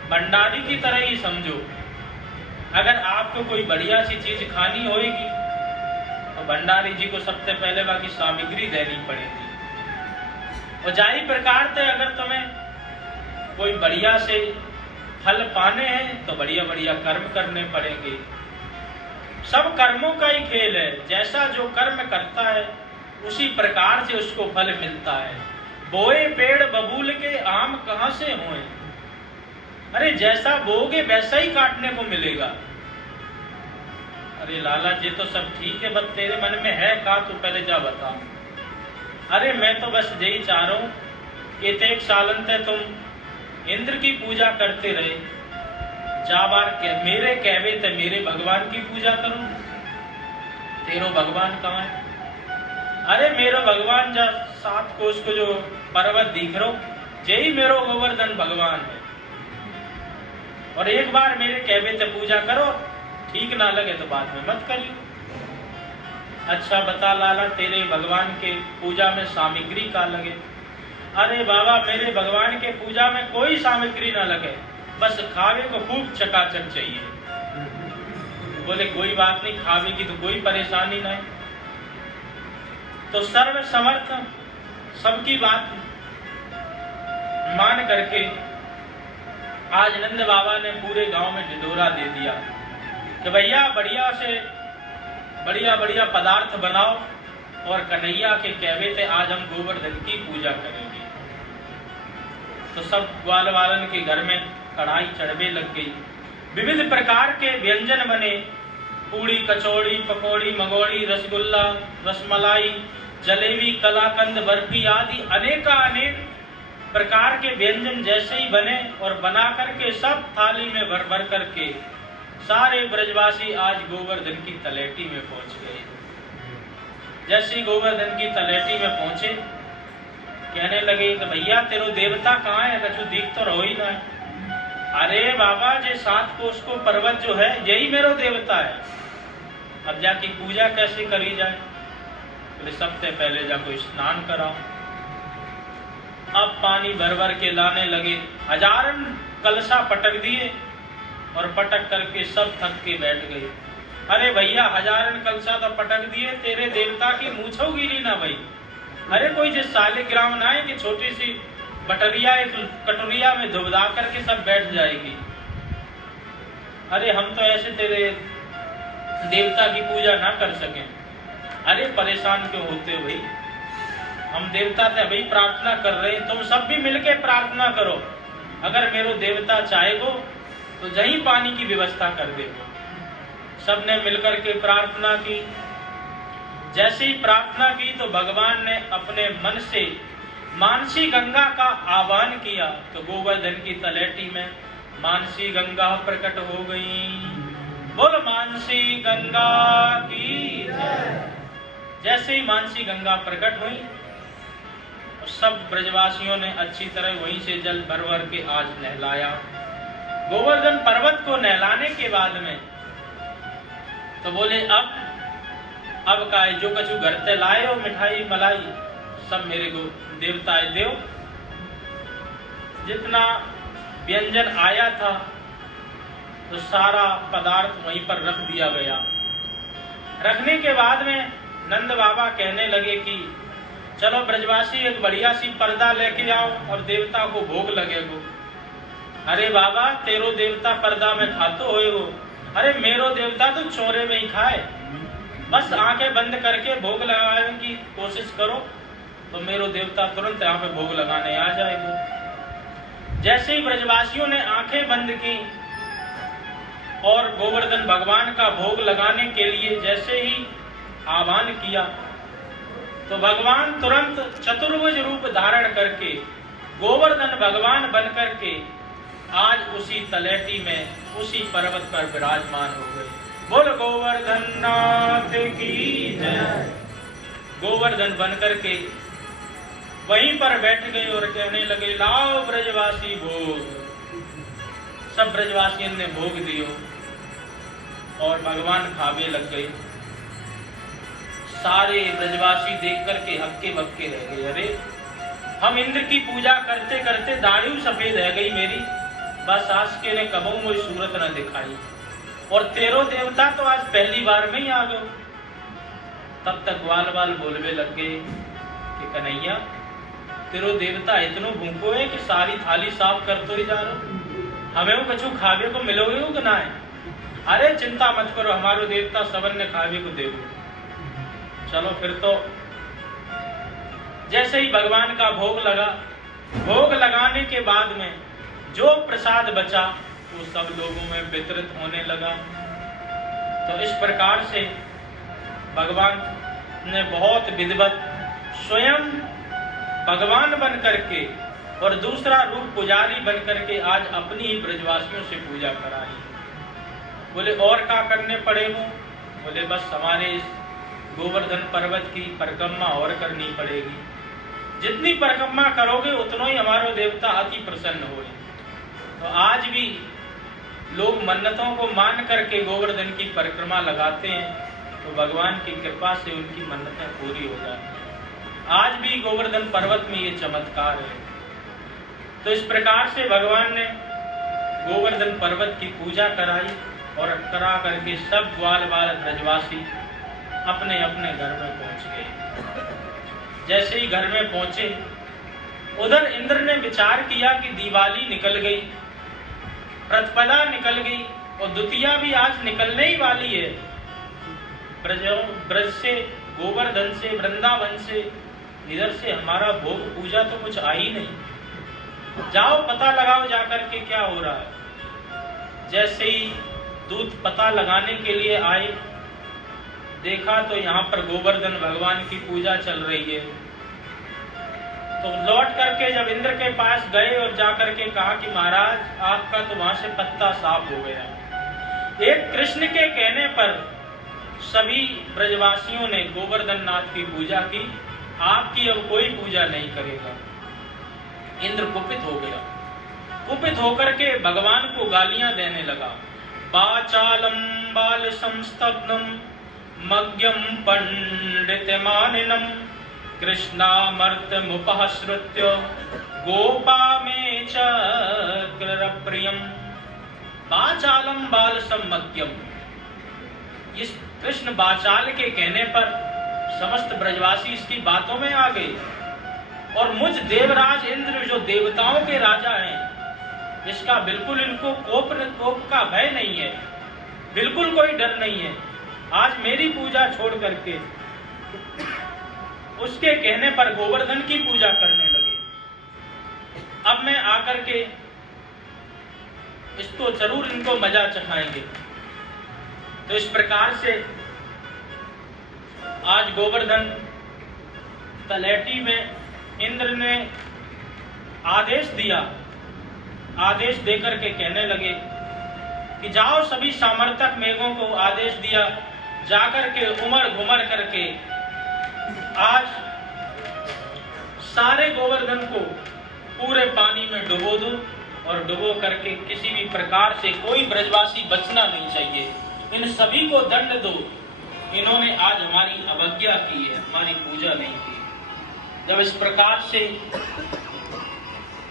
भंडारी की तरह ही समझो। अगर आपको कोई बढ़िया सी चीज खानी होगी तो भंडारी जी को सबसे पहले बाकी सामग्री देनी पड़ेगी। और जाही प्रकार से अगर तुम्हें कोई बढ़िया से फल पाने हैं तो बढ़िया बढ़िया कर्म करने पड़ेंगे। सब कर्मों का ही खेल है, जैसा जो कर्म करता है उसी प्रकार से उसको फल मिलता है। बोए पेड़ बबूल के आम कहां से होए, अरे जैसा बोगे वैसा ही काटने को मिलेगा। अरे लाला जी तो सब ठीक है, बस तेरे मन में है का तू पहले जा बता। अरे मैं तो बस यही चाह रहा हूं कि एक सालन तक तुम इंद्र की पूजा करते रहे, जा बार मेरे कहवे ते मेरे भगवान की पूजा करूं। तेरो भगवान कहाँ है? अरे मेरो भगवान जा 7 कोष को जो पर्वत दिख रहा यही मेरो गोवर्धन भगवान है। और एक बार मेरे कहवे से पूजा करो, ठीक ना लगे तो बाद में मत करियो। अच्छा बता लाला तेरे भगवान के पूजा में सामग्री का लगे? अरे बाबा मेरे भगवान के पूजा में कोई सामग्री ना लगे, बस खावे को खूब चकाचक चाहिए। बोले कोई बात नहीं, खावे की तो कोई परेशानी नहीं। तो सर्व समर्थ सबकी बात मान करके आज नंद बाबा ने पूरे गांव में ढिढोरा दे दिया कि भैया बढ़िया से बढ़िया बढ़िया पदार्थ बनाओ और कन्हैया के कहवे थे आज हम गोवर्धन की पूजा करेंगे। तो सब ग्वाल वालन के घर में कढ़ाई चढ़वे लग गई, विविध प्रकार के व्यंजन बने, पूड़ी कचौड़ी पकौड़ी मंगोड़ी रसगुल्ला रसमलाई जलेबी कलाकंद बर्फी आदि अनेक प्रकार के व्यंजन जैसे ही बने और बना करके सब थाली में भर भर करके सारे ब्रजवासी आज गोवर्धन की तलेटी में पहुंच गए। जैसे ही गोवर्धन की तलेटी में पहुंचे कहने लगे कि भैया तेरो देवता कहाँ है? कछु दिख तो रहो ही ना। अरे बाबा जे 7 कोष को पर्वत जो है यही मेरो देवता है, अब जाके पूजा कैसे करी जाए? बोले सबसे पहले जाको स्नान कराओ। अब पानी भर भर के लाने लगे, हजारन कलशा पटक दिए और पटक करके सब थक के बैठ गए। अरे भैया हजारन कलशा तो पटक दिए, तेरे देवता की मूछो गिरी ना भाई। अरे कोई जिस सालिग्राम ना है कि छोटी सी बटरिया एक कटोरिया में दुबदा करके सब बैठ जाएगी। अरे हम तो ऐसे तेरे देवता की पूजा ना कर सकें। अरे परेशान क्यों होते हो भाई, हम देवता से अभी प्रार्थना कर रहे हैं, तुम सब भी मिलके प्रार्थना करो। अगर मेरो देवता चाहेगो तो यहीं पानी की व्यवस्था कर देगो। सबने मिलकर के प्रार्थना की। जैसे ही प्रार्थना की तो भगवान ने अपने मन से मानसी गंगा का आह्वान किया तो गोवर्धन की तलेटी में मानसी गंगा प्रकट हो गई। बोल मानसी गंगा की जय। जैसे ही मानसी गंगा प्रकट हुई और सब ब्रजवासियों ने अच्छी तरह वहीं से जल भर भर के आज नहलाया। गोवर्धन पर्वत को नहलाने के बाद में तो बोले अब का जो कछु घर से लाए हो मिठाई मलाई सब मेरे को देवता देव। जितना व्यंजन आया था तो सारा पदार्थ वहीं पर रख दिया गया। रखने के बाद में नंद बाबा कहने लगे कि चलो ब्रजवासी एक बढ़िया सी पर्दा लेके आओ और देवता को भोग लगेगो। अरे बाबा तेरो देवता पर्दा में खातो होएगो, अरे मेरो देवता तो चोरे में ही खाए। बस आंखें बंद करके भोग लगाने की कोशिश करो तो मेरो देवता तुरंत यहाँ पे भोग लगाने आ जाएगा। जैसे ही ब्रजवासियों ने आंखें बंद की और गोवर्धन भगवान का भोग लगाने के लिए जैसे ही आह्वान किया तो भगवान तुरंत चतुर्भुज रूप धारण करके गोवर्धन भगवान बन करके आज उसी तलेटी में उसी पर्वत पर विराजमान हो गए। बोल गोवर्धन नाथ की जय, गोवर्धन बन करके वहीं पर बैठ गए और कहने लगे, लाओ ब्रजवासी भोग। सब ब्रजवासियों ने भोग दियो और भगवान खावे लग गए। सारे ब्रजवासी देख करके हक्के बक्के रह गए। अरे हम इंद्र की पूजा करते करते दाढ़ी सफेद रह गई मेरी, बस आज के ने कबू मुझे सूरत न दिखाई, और तेरो देवता तो आज पहली बार में ही आ गए। तब तक ग्वाल बाल बोलवे लग गए कि कन्हैया तेरो देवता इतनो भूखो है कि सारी थाली साफ कर तो ही जा रहा, हमें वो कछु खावे को मिलोगे हो कि ना है? अरे चिंता मत करो, हमारो देवता सबन ने खावे को दे दो। चलो फिर तो जैसे ही भगवान का भोग लगा, भोग लगाने के बाद में जो प्रसाद बचा वो सब लोगों में वितरित होने लगा। तो इस प्रकार से भगवान ने बहुत विधिवत स्वयं भगवान बन करके और दूसरा रूप पुजारी बन करके आज अपनी ही ब्रजवासियों से पूजा कराई। बोले और क्या करने पड़े हो? बोले बस हमारे इस गोवर्धन पर्वत की परिक्रमा और करनी पड़ेगी, जितनी परिक्रमा करोगे उतना ही हमारा देवता अति प्रसन्न हो। तो आज भी लोग मन्नतों को मान करके गोवर्धन की परिक्रमा लगाते हैं, तो भगवान की कृपा से उनकी मन्नतें पूरी हो जाती हैं। आज भी गोवर्धन पर्वत में ये चमत्कार है। तो इस प्रकार से भगवान ने गोवर्धन पर्वत की पूजा कराई और करा करके सब ग्वाल बाल ब्रजवासी अपने अपने घर में पहुंच गए। जैसे ही घर में पहुंचे, उधर इंद्र ने विचार किया कि दिवाली निकल गई, प्रतिपदा निकल गई और द्वितीया भी आज निकलने ही वाली है। ब्रज से, गोवर्धन से, वृंदावन से, इधर से हमारा भोग पूजा तो कुछ आ ही नहीं। जाओ पता लगाओ जाकर के क्या हो रहा है। जैसे ही दूत पता लगाने के लिए आए, देखा तो यहाँ पर गोवर्धन भगवान की पूजा चल रही है। तो लौट करके जब इंद्र के पास गए और जाकर के कहा कि महाराज आपका तो वहां से पत्ता साफ हो गया। एक कृष्ण के कहने पर सभी ब्रजवासियों ने गोवर्धन नाथ की पूजा की, आपकी अब कोई पूजा नहीं करेगा। इंद्र कुपित हो गया। कुपित होकर के भगवान को गालियां देने लगा। वाचालम बाल संस्तब्धम मग्यम पंडितमानिनम कृष्णामर्तमुपहश्रुत्य गोपा में चक्रप्रियम। वाचालम बाल सम्मग्यम, इस कृष्ण वाचाल के कहने पर समस्त ब्रजवासी इसकी बातों में आ गए और मुझ देवराज इंद्र जो देवताओं के राजा हैं, इसका बिल्कुल इनको कोप का भय नहीं है, बिल्कुल कोई डर नहीं है। आज मेरी पूजा छोड़ करके उसके कहने पर गोवर्धन की पूजा करने लगे। अब मैं आकर के इसको जरूर इनको मजा चखाएंगे। तो इस प्रकार से आज गोवर्धन तलेटी में इंद्र ने आदेश दिया। आदेश देकर के कहने लगे कि जाओ, सभी सामर्थक मेघों को आदेश दिया, जाकर के उमड़ घुमड़ करके आज सारे गोवर्धन को पूरे पानी में डुबो दो और डुबो करके किसी भी प्रकार से कोई ब्रजवासी बचना नहीं चाहिए। इन सभी को दंड दो, इन्होंने आज हमारी अवज्ञा की है, हमारी पूजा नहीं की। जब इस प्रकार से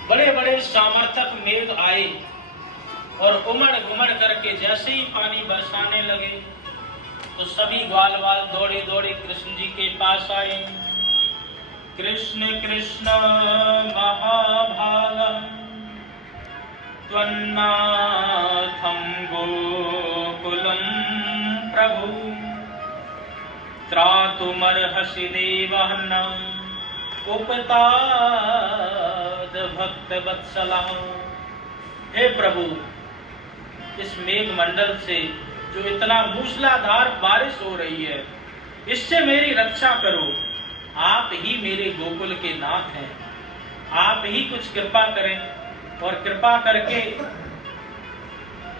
बड़े बड़े सामर्थक मेघ आए और उमड़ घुमड़ करके जैसे ही पानी बरसाने लगे, तो सभी ग्वाल बाल दौड़े दौड़े कृष्ण जी के पास आए। कृष्ण कृष्ण महाभागम त्वन्नाथं गोकुलं प्रभु त्रातुमर्हसि देवानां उपताद भक्त वत्सला। हे प्रभु, इस मेघ मंडल से जो इतना मूसलाधार बारिश हो रही है, इससे मेरी रक्षा करो। आप ही मेरे गोकुल के नाथ हैं, आप ही कुछ कृपा करें और कृपा करके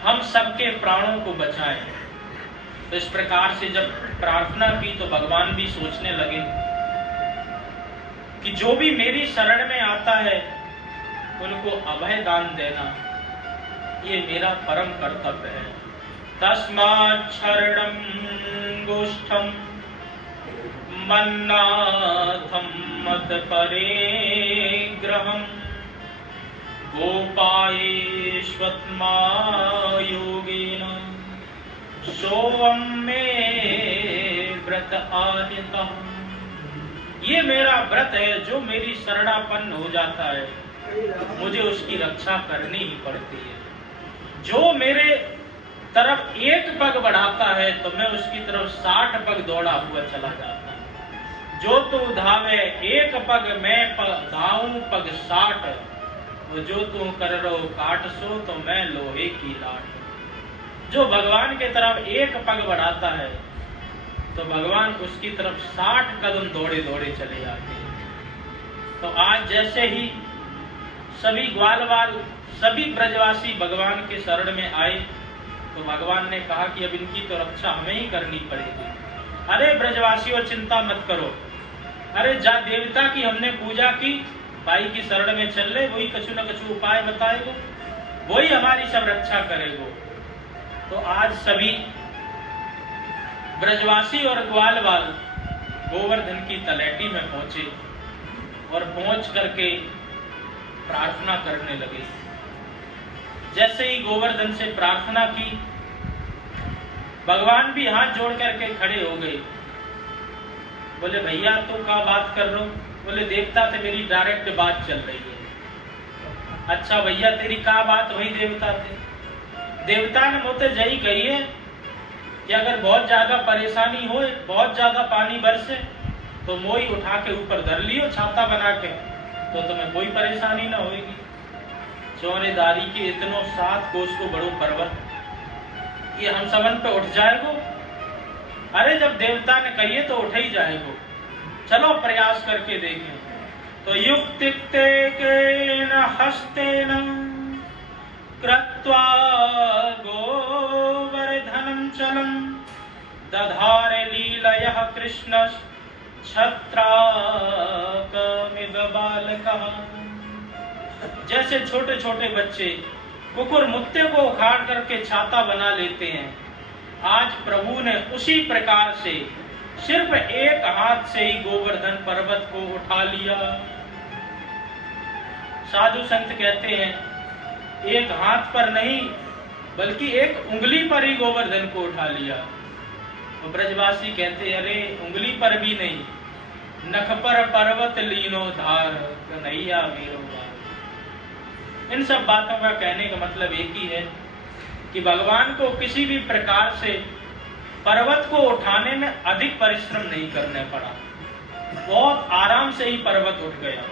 हम सबके प्राणों को बचाएं। तो इस प्रकार से जब प्रार्थना की तो भगवान भी सोचने लगे कि जो भी मेरी शरण में आता है उनको अभय दान देना, ये मेरा परम कर्तव्य है। तस्मात् शरणं गोष्ठं मन्नाथं मत्परिग्रहं गोपायेष्वत्मायोगेन सोऽहं मे व्रत आहितः। ये मेरा व्रत है, जो मेरी शरणापन्न हो जाता है मुझे उसकी रक्षा करनी ही पड़ती है। जो मेरे तरफ एक पग बढ़ाता है तो मैं उसकी तरफ 60 पग दौड़ा हुआ चला जाता हूं। जो तू धावे एक पग मैं धाऊं पग 60, वो जो तू कर रो काट सो तो मैं लोहे की लाट। जो भगवान के तरफ एक पग बढ़ाता है तो भगवान उसकी तरफ 60 कदम दौड़े दौड़े चले जाते हैं। तो आज जैसे ही सभी ग्वालवाल सभी ब्रजवासी भगवान के शरण में आए तो भगवान ने कहा कि अब इनकी तो रक्षा हमें ही करनी पड़ेगी। अरे ब्रजवासियों चिंता मत करो, अरे जा देवता की हमने पूजा की, भाई की शरण में चल ले, वही कछु न कछु उपाय बताएगो, वही हमारी सब रक्षा करेगो। तो आज सभी ब्रजवासी और ग्वालवाल गोवर्धन की तलहटी में पहुंचे और पहुंच करके प्रार्थना करने लगे। जैसे ही गोवर्धन से प्रार्थना की, भगवान भी हाथ जोड़ करके खड़े हो गए। बोले भैया तू क्या बात कर रहे हो? बोले देवता से मेरी डायरेक्ट बात चल रही है। अच्छा भैया तेरी क्या बात? वही देवता थे। देवता ने मुझे यही कही है कि अगर बहुत ज्यादा परेशानी हो, बहुत ज्यादा पानी बरसे तो मोई उठा के ऊपर धर लियो छाता बना के, तो तुम्हें कोई परेशानी ना होगी। चौरेदारी के इतनो 7 कोस को बड़ो पर्वत, ये हम सबन पे उठ जाएगो। अरे जब देवता ने कहिए तो उठ ही जाएगो, चलो प्रयास करके देखें। तो युक्तिक्तेन हस्तेन कृत्वा गोवर्धनं चलं दधारे लीलयः कृष्णः छत्राकमिव बालकः। जैसे छोटे छोटे बच्चे कुकुर मुत्ते को उखाड़ करके छाता बना लेते हैं, आज प्रभु ने उसी प्रकार से सिर्फ एक हाथ से ही गोवर्धन पर्वत को उठा लिया। साधु संत कहते हैं एक हाथ पर नहीं बल्कि एक उंगली पर ही गोवर्धन को उठा लिया। तो ब्रजवासी कहते अरे उंगली पर भी नहीं, नख पर पर्वत लीनो धार कन्हैया मेरो बार। इन सब बातों का कहने का मतलब एक ही है कि भगवान को किसी भी प्रकार से पर्वत को उठाने में अधिक परिश्रम नहीं करने पड़ा, बहुत आराम से ही पर्वत उठ गया।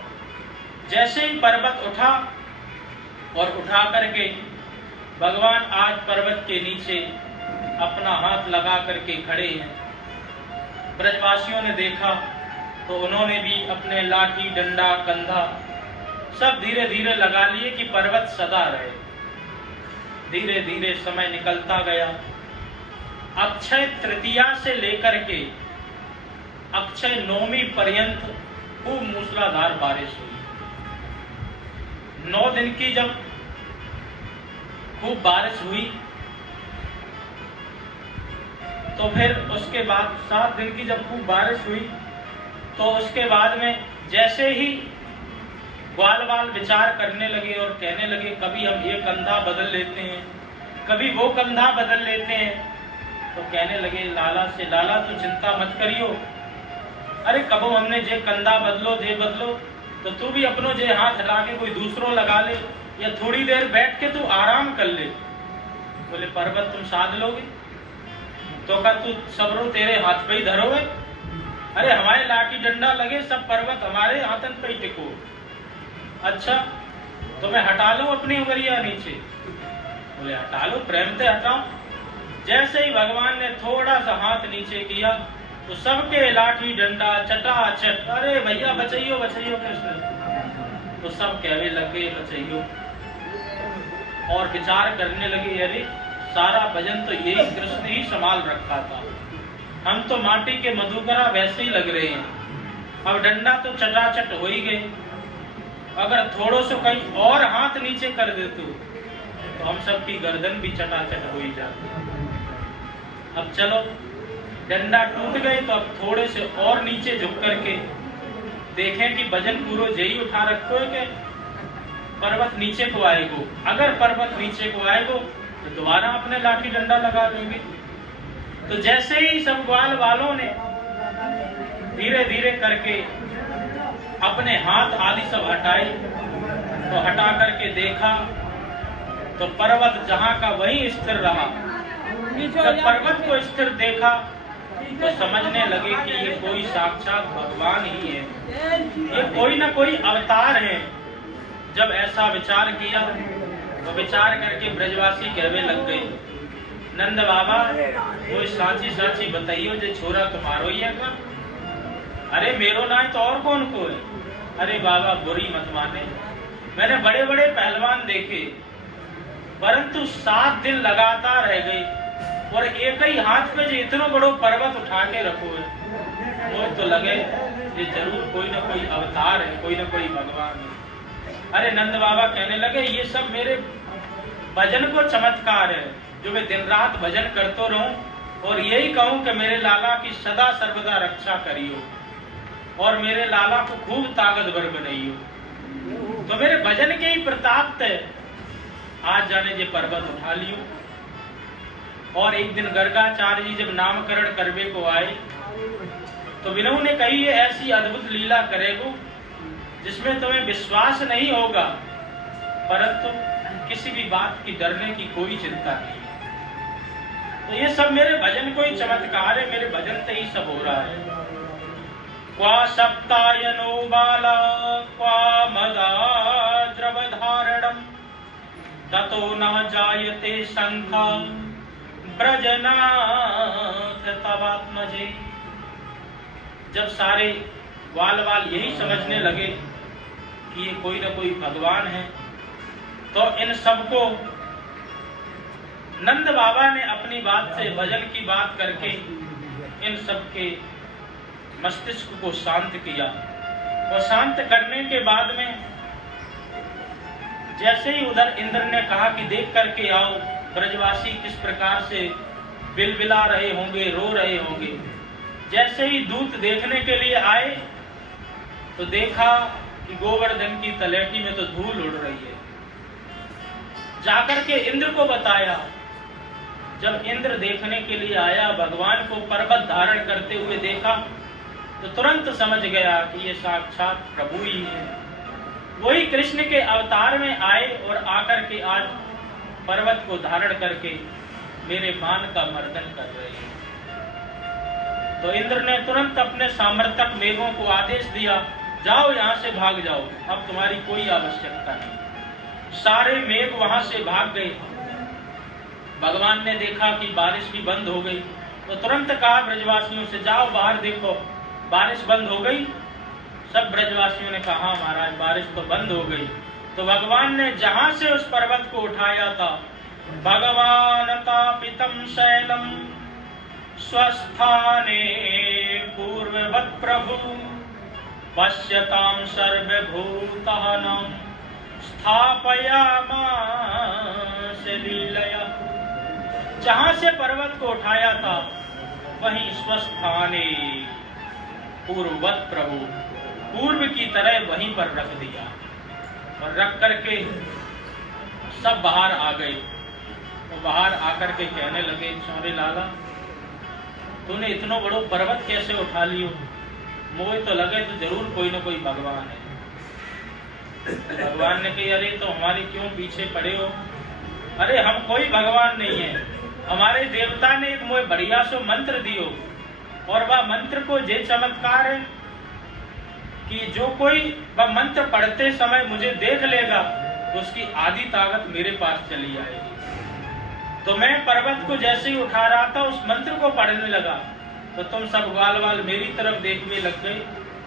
जैसे ही पर्वत उठा और उठा करके भगवान आज पर्वत के नीचे अपना हाथ लगा करके खड़े हैं। ब्रजवासियों ने देखा तो उन्होंने भी अपने लाठी डंडा कंधा सब धीरे धीरे लगा लिए कि पर्वत सदा रहे। धीरे धीरे समय निकलता गया। अक्षय तृतीया से लेकर के अक्षय नवमी पर्यंत खूब मूसलाधार बारिश हुई। 9 दिन की जब खूब बारिश हुई तो फिर उसके बाद 7 दिन की जब खूब बारिश हुई तो उसके बाद में जैसे ही ग्वालवाल विचार करने लगे और कहने लगे कभी हम ये कंधा बदल लेते हैं, कभी वो कंधा बदल लेते हैं, तो कहने लगे लाला से लाला तू चिंता मत करियो, अरे कबो हमने जे कंधा बदलो जे बदलो तो तू भी अपनो जे हाथ हटा के कोई दूसरो लगा ले या थोड़ी देर बैठ के तू आराम कर ले। बोले पर्वत तुम साध लोगे तो का तू सबरो तेरे हाथ पे ही धरोगे? अरे हमारे लाठी डंडा लगे सब पर्वत हमारे हाथन पे ही टिको। अच्छा तो मैं हटा लूं अपनी उंगलियां नीचे? बोले हटा लो, प्रेम से हटाओ। जैसे ही भगवान ने थोड़ा सा हाथ नीचे किया तो सबके लाठी डंडा चटाचट, अरे भैया बचाइयो बचाइयो कृष्ण, तो सब कहने लगे बचाइयो और विचार करने लगे अरे सारा भजन तो यही कृष्ण ही संभाल रखा था, हम तो माटी के मधुकरा वैसे ही लग रहे हैं। अब डंडा तो चटाचट हो ही गए, अगर थोड़ो सो कहीं और हाथ नीचे कर दे तो हम सब की गर्दन भी चटाचट हो ही जाती। अब चलो डंडा टूट गए तो अब थोड़े से और नीचे झुक करके देखें कि वजन पूरा जही उठा रखो है कि पर्वत नीचे को आएगो। अगर पर्वत नीचे को आएगो तो दोबारा अपने लाठी डंडा लगा लेंगे। तो जैसे ही सब ग्वाल वालों ने धीरे धीरे करके अपने हाथ आदि सब हटाए, तो हटा करके देखा तो पर्वत जहां का वहीं स्थिर रहा। जब पर्वत को स्थिर देखा तो समझने लगे कि ये कोई साक्षात भगवान ही है, ये कोई ना कोई अवतार है। जब ऐसा विचार किया तो विचार करके ब्रजवासी कहने लग गए, नंद बाबा वो साची साची बताइयो जे छोरा तुम्हारो ही है का? अरे मेरो ना तो और कौन को है? अरे बाबा बुरी मत माने, मैंने बड़े बड़े पहलवान देखे परंतु 7 दिन लगातार रह गए और एक ही हाथ पे जो इतना बड़ो पर्वत उठा के रखो है। वो तो लगे ये जरूर कोई ना कोई अवतार है, कोई ना कोई भगवान है। अरे नंद बाबा कहने लगे ये सब मेरे भजन को चमत्कार है, जो मैं दिन रात भजन करते रहूं और यही कहूं कि मेरे लाला की सदा सर्वदा रक्षा करियो और मेरे लाला को खूब ताकतवर बनाइयो। तो मेरे भजन के ही प्रताप थे आज जाने जे पर्वत उठा लियो। और एक दिन गर्गाचार्य जी जब नामकरण करवे को आए तो विनों ने कही ये ऐसी अद्भुत लीला करेगो जिसमें तुम्हें विश्वास नहीं होगा, परंतु किसी भी बात की डरने की कोई चिंता नहीं। तो ये सब मेरे भजन को ही चमत्कार है, मेरे भजन से ही सब हो रहा है। क्वा सप्तायनो बाला क्वा मदाद्रवधारणम ततो न जायते शंका ब्रजनाथ तवात्मजे। जब सारे वाल वाल यही समझने लगे कि ये कोई ना कोई भगवान है, तो इन सबको नंद बाबा ने अपनी बात से भजन की बात करके इन सबके मस्तिष्क को शांत किया। और शांत करने के बाद में जैसे ही उधर इंद्र ने कहा कि देख करके आओ ब्रजवासी किस प्रकार से बिलबिला रहे होंगे, रो रहे होंगे, जैसे ही दूत देखने के लिए आए तो देखा कि गोवर्धन की तलेटी में तो धूल उड़ रही है। जाकर के इंद्र को बताया। जब इंद्र देखने के लिए आया, भगवान को पर्वत धारण करते हुए देखा तो तुरंत समझ गया कि ये साक्षात प्रभु ही है। वही कृष्ण के अवतार में आए और आकर के आज पर्वत को धारण करके मेरे मान का मर्दन कर रहे हैं। तो इंद्र ने तुरंत अपने सामर्थक मेघों को आदेश दिया, जाओ यहाँ से भाग जाओ, अब तुम्हारी कोई आवश्यकता नहीं। सारे मेघ वहां से भाग गए। भगवान ने देखा कि बारिश भी बंद हो गई तो तुरंत कहा ब्रजवासियों से, जाओ बाहर देखो बारिश बंद हो गई। सब ब्रजवासियों ने कहा महाराज बारिश तो बंद हो गई। तो भगवान ने जहां से उस पर्वत को उठाया था, भगवान तापितम शैलम स्वस्थाने पूर्ववत् प्रभु पश्यताम सर्वभूतानां स्थापयामास लीलया। जहां से पर्वत को उठाया था वहीं स्वस्थाने पूर्ववत् प्रभु, पूर्व की तरह वहीं पर रख दिया और रख करके सब बाहर आ गए। तो बाहर आकर के कहने लगे, चौरे लाला तूने इतना बड़ो पर्वत कैसे उठा लियो? मोह तो लगे तो जरूर कोई ना कोई भगवान है। भगवान ने कही, अरे तो हमारे क्यों पीछे पड़े हो? अरे हम कोई भगवान नहीं है, हमारे देवता ने एक मोह बढ़िया सो मंत्र दियो और वह मंत्र को ये चमत्कार है कि जो कोई वह मंत्र पढ़ते समय मुझे देख लेगा तो उसकी आधी ताकत मेरे पास चली आएगी। तो मैं पर्वत को जैसे ही उठा रहा था उस मंत्र को पढ़ने लगा तो तुम सब वाल वाल मेरी तरफ देखने लग गए,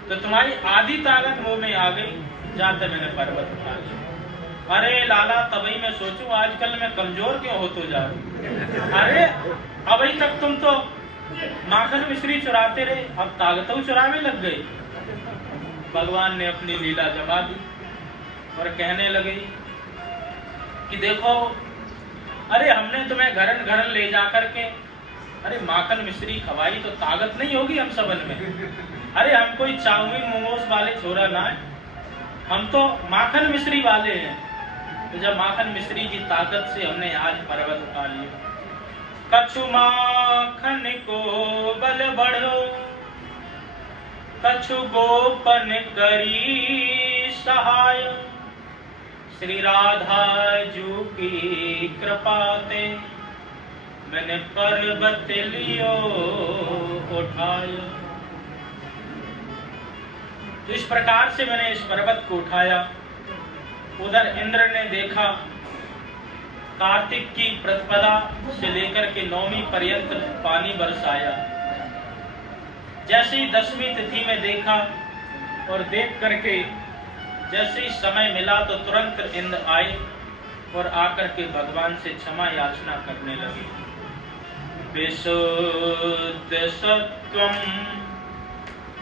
तो तुम्हारी आधी ताकत मुंह में आ गई, जाते मैंने पर्वत उठा लिया। अरे लाला तभी मैं सोचूं आजकल मैं कमजोर क्यों होते जा रहा। अरे अभी तक तुम तो माखन मिश्री चुराते रहे, अब ताकत चुरावे लग गए। भगवान ने अपनी लीला जमा दी और कहने लगे कि देखो, अरे हमने तुम्हें घरन घरन ले जा करके अरे माखन मिश्री खवाई तो ताकत नहीं होगी हम सबन में। अरे हम कोई चाउमीन मोमोज वाले छोरा ना है, हम तो माखन मिश्री वाले हैं। तो जब माखन मिश्री की ताकत से हमने आज पर्वत उठा लिया। कछु माखन को बल बढ़ो, कछु गोपन करी सहाय। श्री राधा जू की कृपा ते मैंने पर्वत लियो उठाया। तो इस प्रकार से मैंने इस पर्वत को उठाया। उधर इंद्र ने देखा, कार्तिक की प्रतिपदा से लेकर के 9वीं पर्यंत पानी बरसाया। जैसे ही 10वीं तिथि में देखा और देख करके जैसे ही समय मिला तो तुरंत इंद्र आए और आकर के भगवान से क्षमा याचना करने लगे। विशुद्ध सत्वम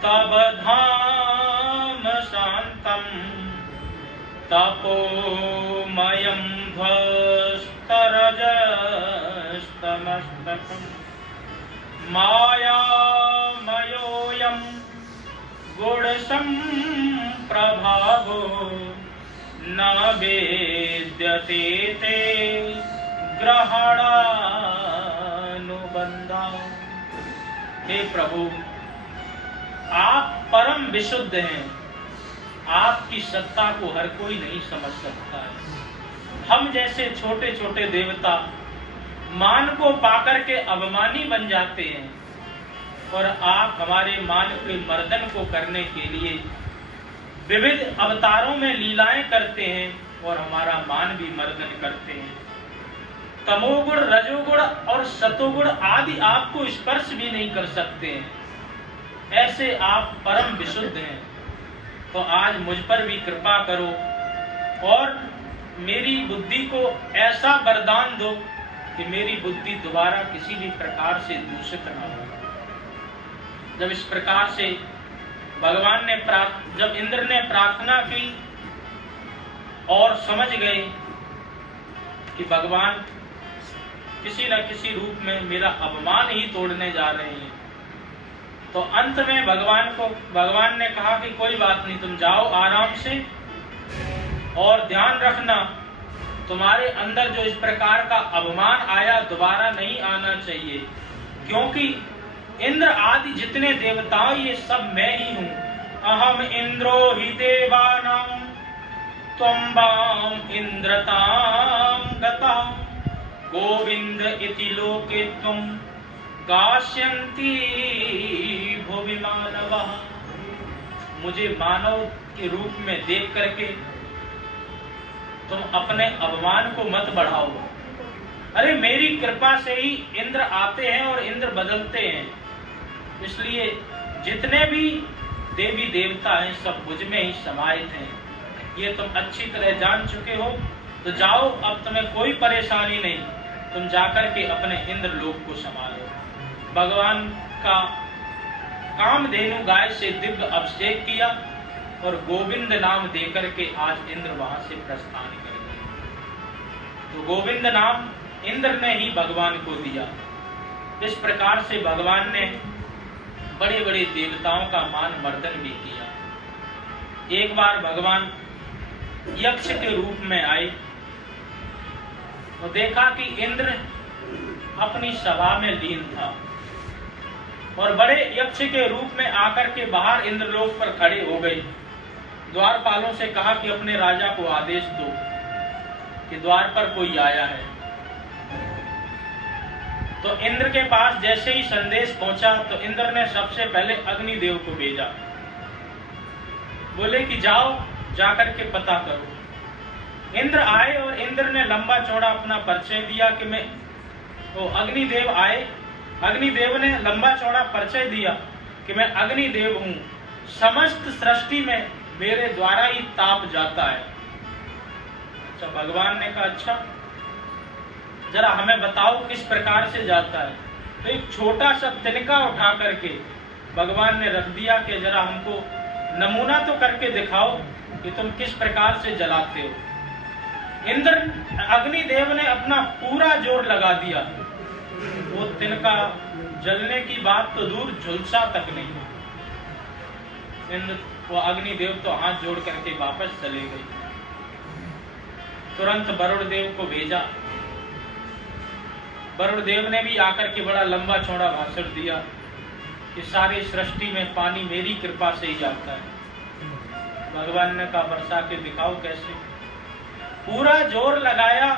तब धाम शांतम तपोमयं ध्वस्तरजस्तमस्तकं मायामयोऽयं गुणसम्प्रभावो न वेद्यते ते ग्रहणानुबन्धा। हे प्रभु, आप परम विशुद्ध हैं, आपकी सत्ता को हर कोई नहीं समझ सकता है। हम जैसे छोटे छोटे देवता मान को पाकर के अभिमानी बन जाते हैं और आप हमारे मान के मर्दन को करने के लिए विविध अवतारों में लीलाएं करते हैं और हमारा मान भी मर्दन करते हैं। तमोगुण, रजोगुण और सतोगुण आदि आपको स्पर्श भी नहीं कर सकते हैं, ऐसे आप परम विशुद्ध हैं। तो आज मुझ पर भी कृपा करो और मेरी बुद्धि को ऐसा वरदान दो कि मेरी बुद्धि दोबारा किसी भी प्रकार से दूषित न हो। जब इस प्रकार से भगवान ने जब इंद्र ने प्रार्थना की और समझ गए कि भगवान किसी न किसी रूप में मेरा अपमान ही तोड़ने जा रहे हैं, तो अंत में भगवान ने कहा कि कोई बात नहीं, तुम जाओ आराम से और ध्यान रखना तुम्हारे अंदर जो इस प्रकार का अभिमान आया दोबारा नहीं आना चाहिए, क्योंकि इंद्र आदि जितने देवताओं ये सब मैं ही हूँ। अहम इंद्रो हि देवानां त्वं वां इंद्रतां गता गोविंद इति लोके त्वं गास्यन्ति भुवि मानवः। मुझे मानव के रूप में देख करके तुम अपने अभिमान को मत बढ़ाओ। अरे मेरी कृपा से ही इंद्र आते हैं और इंद्र बदलते हैं, इसलिए जितने भी देवी देवता हैं सब मुझ में ही समाहित हैं, ये तुम अच्छी तरह जान चुके हो। तो जाओ, अब तुम्हें कोई परेशानी नहीं, तुम जाकर के अपने इंद्र लोक को संभालो। भगवान का कामधेनु गाय से दिव्य अभिषेक किया और गोविंद नाम देकर के आज इंद्र वहां से प्रस्थान कर गए। तो गोविंद नाम इंद्र ने ही भगवान को दिया। इस प्रकार से भगवान ने बड़े बड़े देवताओं का मान मर्दन भी किया। एक बार भगवान यक्ष के रूप में आए तो देखा कि इंद्र अपनी सभा में लीन था और बड़े यक्ष के रूप में आकर के बाहर इंद्रलोक पर खड़े हो गए। द्वारपालों से कहा कि अपने राजा को आदेश दो कि द्वार पर कोई आया है। तो इंद्र के पास जैसे ही संदेश पहुंचा तो इंद्र ने सबसे पहले अग्निदेव को भेजा। बोले कि जाओ, जाकर के पता करो। इंद्र आए और इंद्र ने लंबा चौड़ा अपना परिचय दिया कि मैं तो अग्निदेव आए। अग्निदेव ने लंबा चौड़ा परिचय दिया कि मैं अग्निदेव हूं, समस्त सृष्टि में मेरे द्वारा ही ताप जाता है। अच्छा, भगवान ने कहा अच्छा जरा हमें बताओ किस प्रकार से जाता है। तो एक छोटा सा तिनका उठा करके भगवान ने रख दिया कि जरा हमको नमूना तो करके दिखाओ कि तुम किस प्रकार से जलाते हो। इंद्र अग्निदेव ने अपना पूरा जोर लगा दिया, वो तिनका जलने की बात तो दूर, झुलसा तक नहीं। इंद्र वो अग्निदेव तो हाथ जोड़ करके वापस चले गए। तुरंत वरुण देव को भेजा। वरुण देव ने भी आकर के बड़ा लंबा चौड़ा भाषण दिया कि सारी सृष्टि में पानी मेरी कृपा से ही आता है। भगवान ने कहा बरसा के दिखाओ कैसे। पूरा जोर लगाया,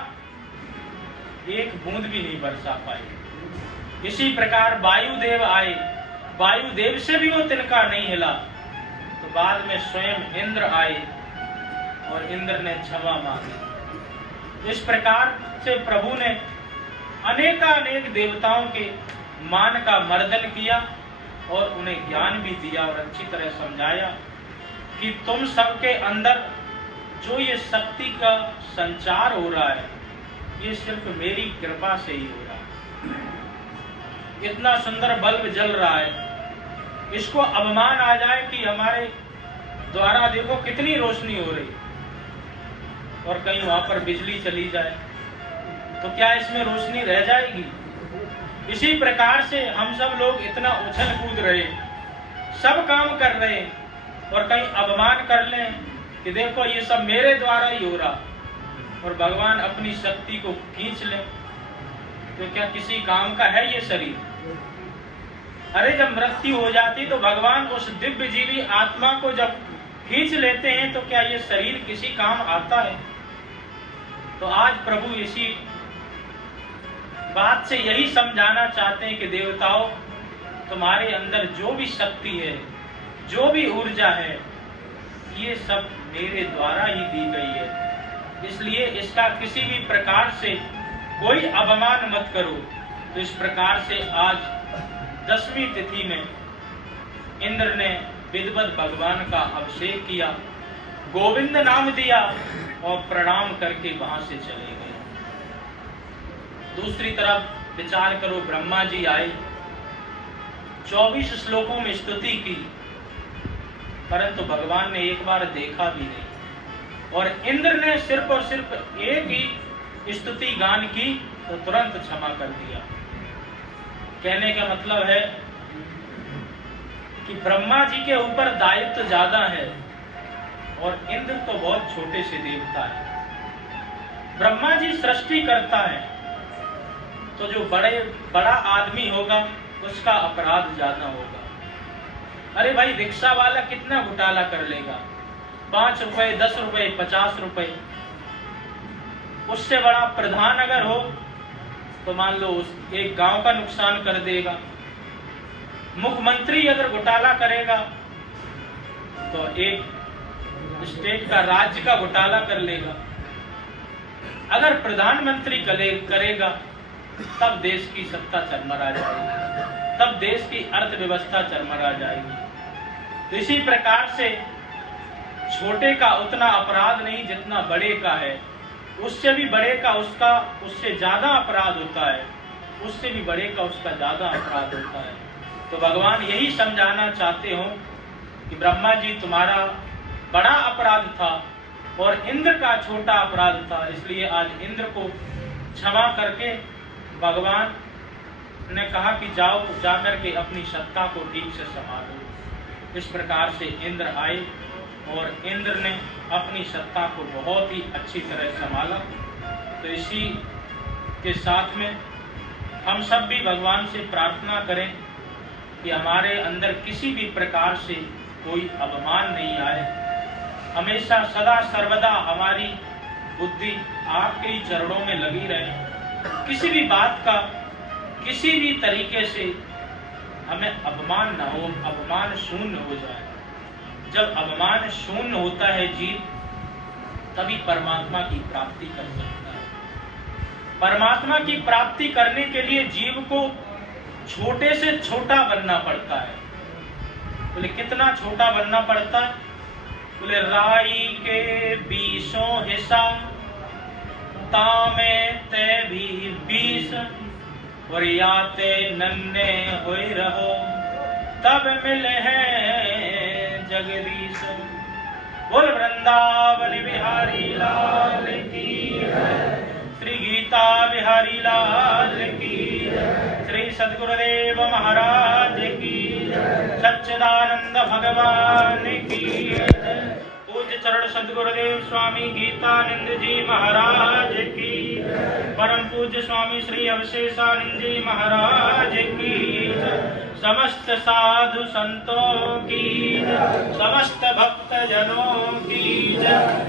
एक बूंद भी नहीं बरसा पाई। इसी प्रकार वायुदेव आए, वायुदेव से भी वो तिनका नहीं हिला। तो बाद में स्वयं इंद्र आए और इंद्र ने क्षमा मांगी। इस प्रकार से प्रभु ने अनेकानेक देवताओं के मान का मर्दन किया और उन्हें ज्ञान भी दिया और अच्छी तरह समझाया कि तुम सबके अंदर जो ये शक्ति का संचार हो रहा है, ये सिर्फ मेरी कृपा से ही हो रहा है। इतना सुंदर बल्ब जल रहा है, इसको अवमान आ जाए कि हमारे द्वारा देखो कितनी रोशनी हो रही, और कहीं वहां पर बिजली चली जाए तो क्या इसमें रोशनी रह जाएगी? इसी प्रकार से हम सब लोग इतना उछल कूद रहे, सब काम कर रहे, और कहीं अवमान कर लें कि देखो ये सब मेरे द्वारा ही हो रहा, और भगवान अपनी शक्ति को खींच ले, तो क्या किसी काम का है ये शरीर? अरे जब मृत्यु हो जाती तो भगवान उस दिव्य जीवी आत्मा को जब खींच लेते हैं तो क्या ये शरीर किसी काम आता है? तो आज प्रभु इसी बात से यही समझाना चाहते हैं कि देवताओं, तुम्हारे अंदर जो भी शक्ति है, जो भी ऊर्जा है, ये सब मेरे द्वारा ही दी गई है, इसलिए इसका किसी भी प्रकार से कोई अपमान मत करो। तो इस प्रकार से आज 10वीं तिथि में इंद्र ने विधिवत भगवान का अभिषेक किया, गोविंद नाम दिया और प्रणाम करके वहां से चले गए। दूसरी तरफ विचार करो, ब्रह्मा जी आए, 24 श्लोकों में स्तुति की, परंतु भगवान ने एक बार देखा भी नहीं, और इंद्र ने सिर्फ और सिर्फ एक ही स्तुति गान की तो तुरंत क्षमा कर दिया। कहने का मतलब है कि ब्रह्मा जी के ऊपर दायित्व ज्यादा है और इंद्र तो बहुत छोटे से देवता है। ब्रह्मा जी सृष्टि करता है तो जो बड़ा आदमी होगा उसका अपराध ज्यादा होगा। अरे भाई, रिक्शा वाला कितना घोटाला कर लेगा, 5 रुपए, 10 रुपए, 50 रुपए। उससे बड़ा प्रधान अगर हो तो मान लो उस एक गांव का नुकसान कर देगा। मुख्यमंत्री अगर घोटाला करेगा तो एक स्टेट का, राज्य का घोटाला कर लेगा। अगर प्रधानमंत्री करेगा तब देश की सत्ता चरमरा जाएगी, तब देश की अर्थव्यवस्था चरमरा जाएगी। तो इसी प्रकार से छोटे का उतना अपराध नहीं जितना बड़े का है, उससे भी बड़े का उससे ज्यादा अपराध होता है, उससे भी बड़े का उसका ज्यादा अपराध होता है। तो भगवान यही समझाना चाहते हो कि ब्रह्मा जी तुम्हारा बड़ा अपराध था और इंद्र का छोटा अपराध था, इसलिए आज इंद्र को क्षमा करके भगवान ने कहा कि जाओ, जाकर के अपनी सत्ता को ठीक से संभालो। इस प्रकार से इंद्र आए और इंद्र ने अपनी सत्ता को बहुत ही अच्छी तरह संभाला। तो इसी के साथ में हम सब भी भगवान से प्रार्थना करें कि हमारे अंदर किसी भी प्रकार से कोई अपमान नहीं आए। हमेशा सदा सर्वदा हमारी बुद्धि आपके ही चरणों में लगी रहे, किसी भी बात का किसी भी तरीके से हमें अपमान न हो, अपमान शून्य हो जाए। जब अपमान शून्य होता है जीव, तभी परमात्मा की प्राप्ति कर सकता है। परमात्मा की प्राप्ति करने के लिए जीव को छोटे से छोटा बनना पड़ता है। बोले कितना छोटा बनना पड़ता है? बोले राई के 20 हिस्सा तामे ते भी 20 और याते नन्हे होई रहो। तब मिले हैं जगदीश। बोल वृंदावन बिहारी लाल की जय, श्री गीता बिहारी लाल की जय, श्री सद्गुरुदेव महाराज की जय, सच्चिदानंद भगवान की जय। पूज्य चरण सद्गुरुदेव स्वामी गीतानंद जी महाराज की जय, परम पूज्य स्वामी श्री अवशेषानंद जी महाराज की जय। समस्त साधु संतों की जय, समस्त भक्त जनों की जय,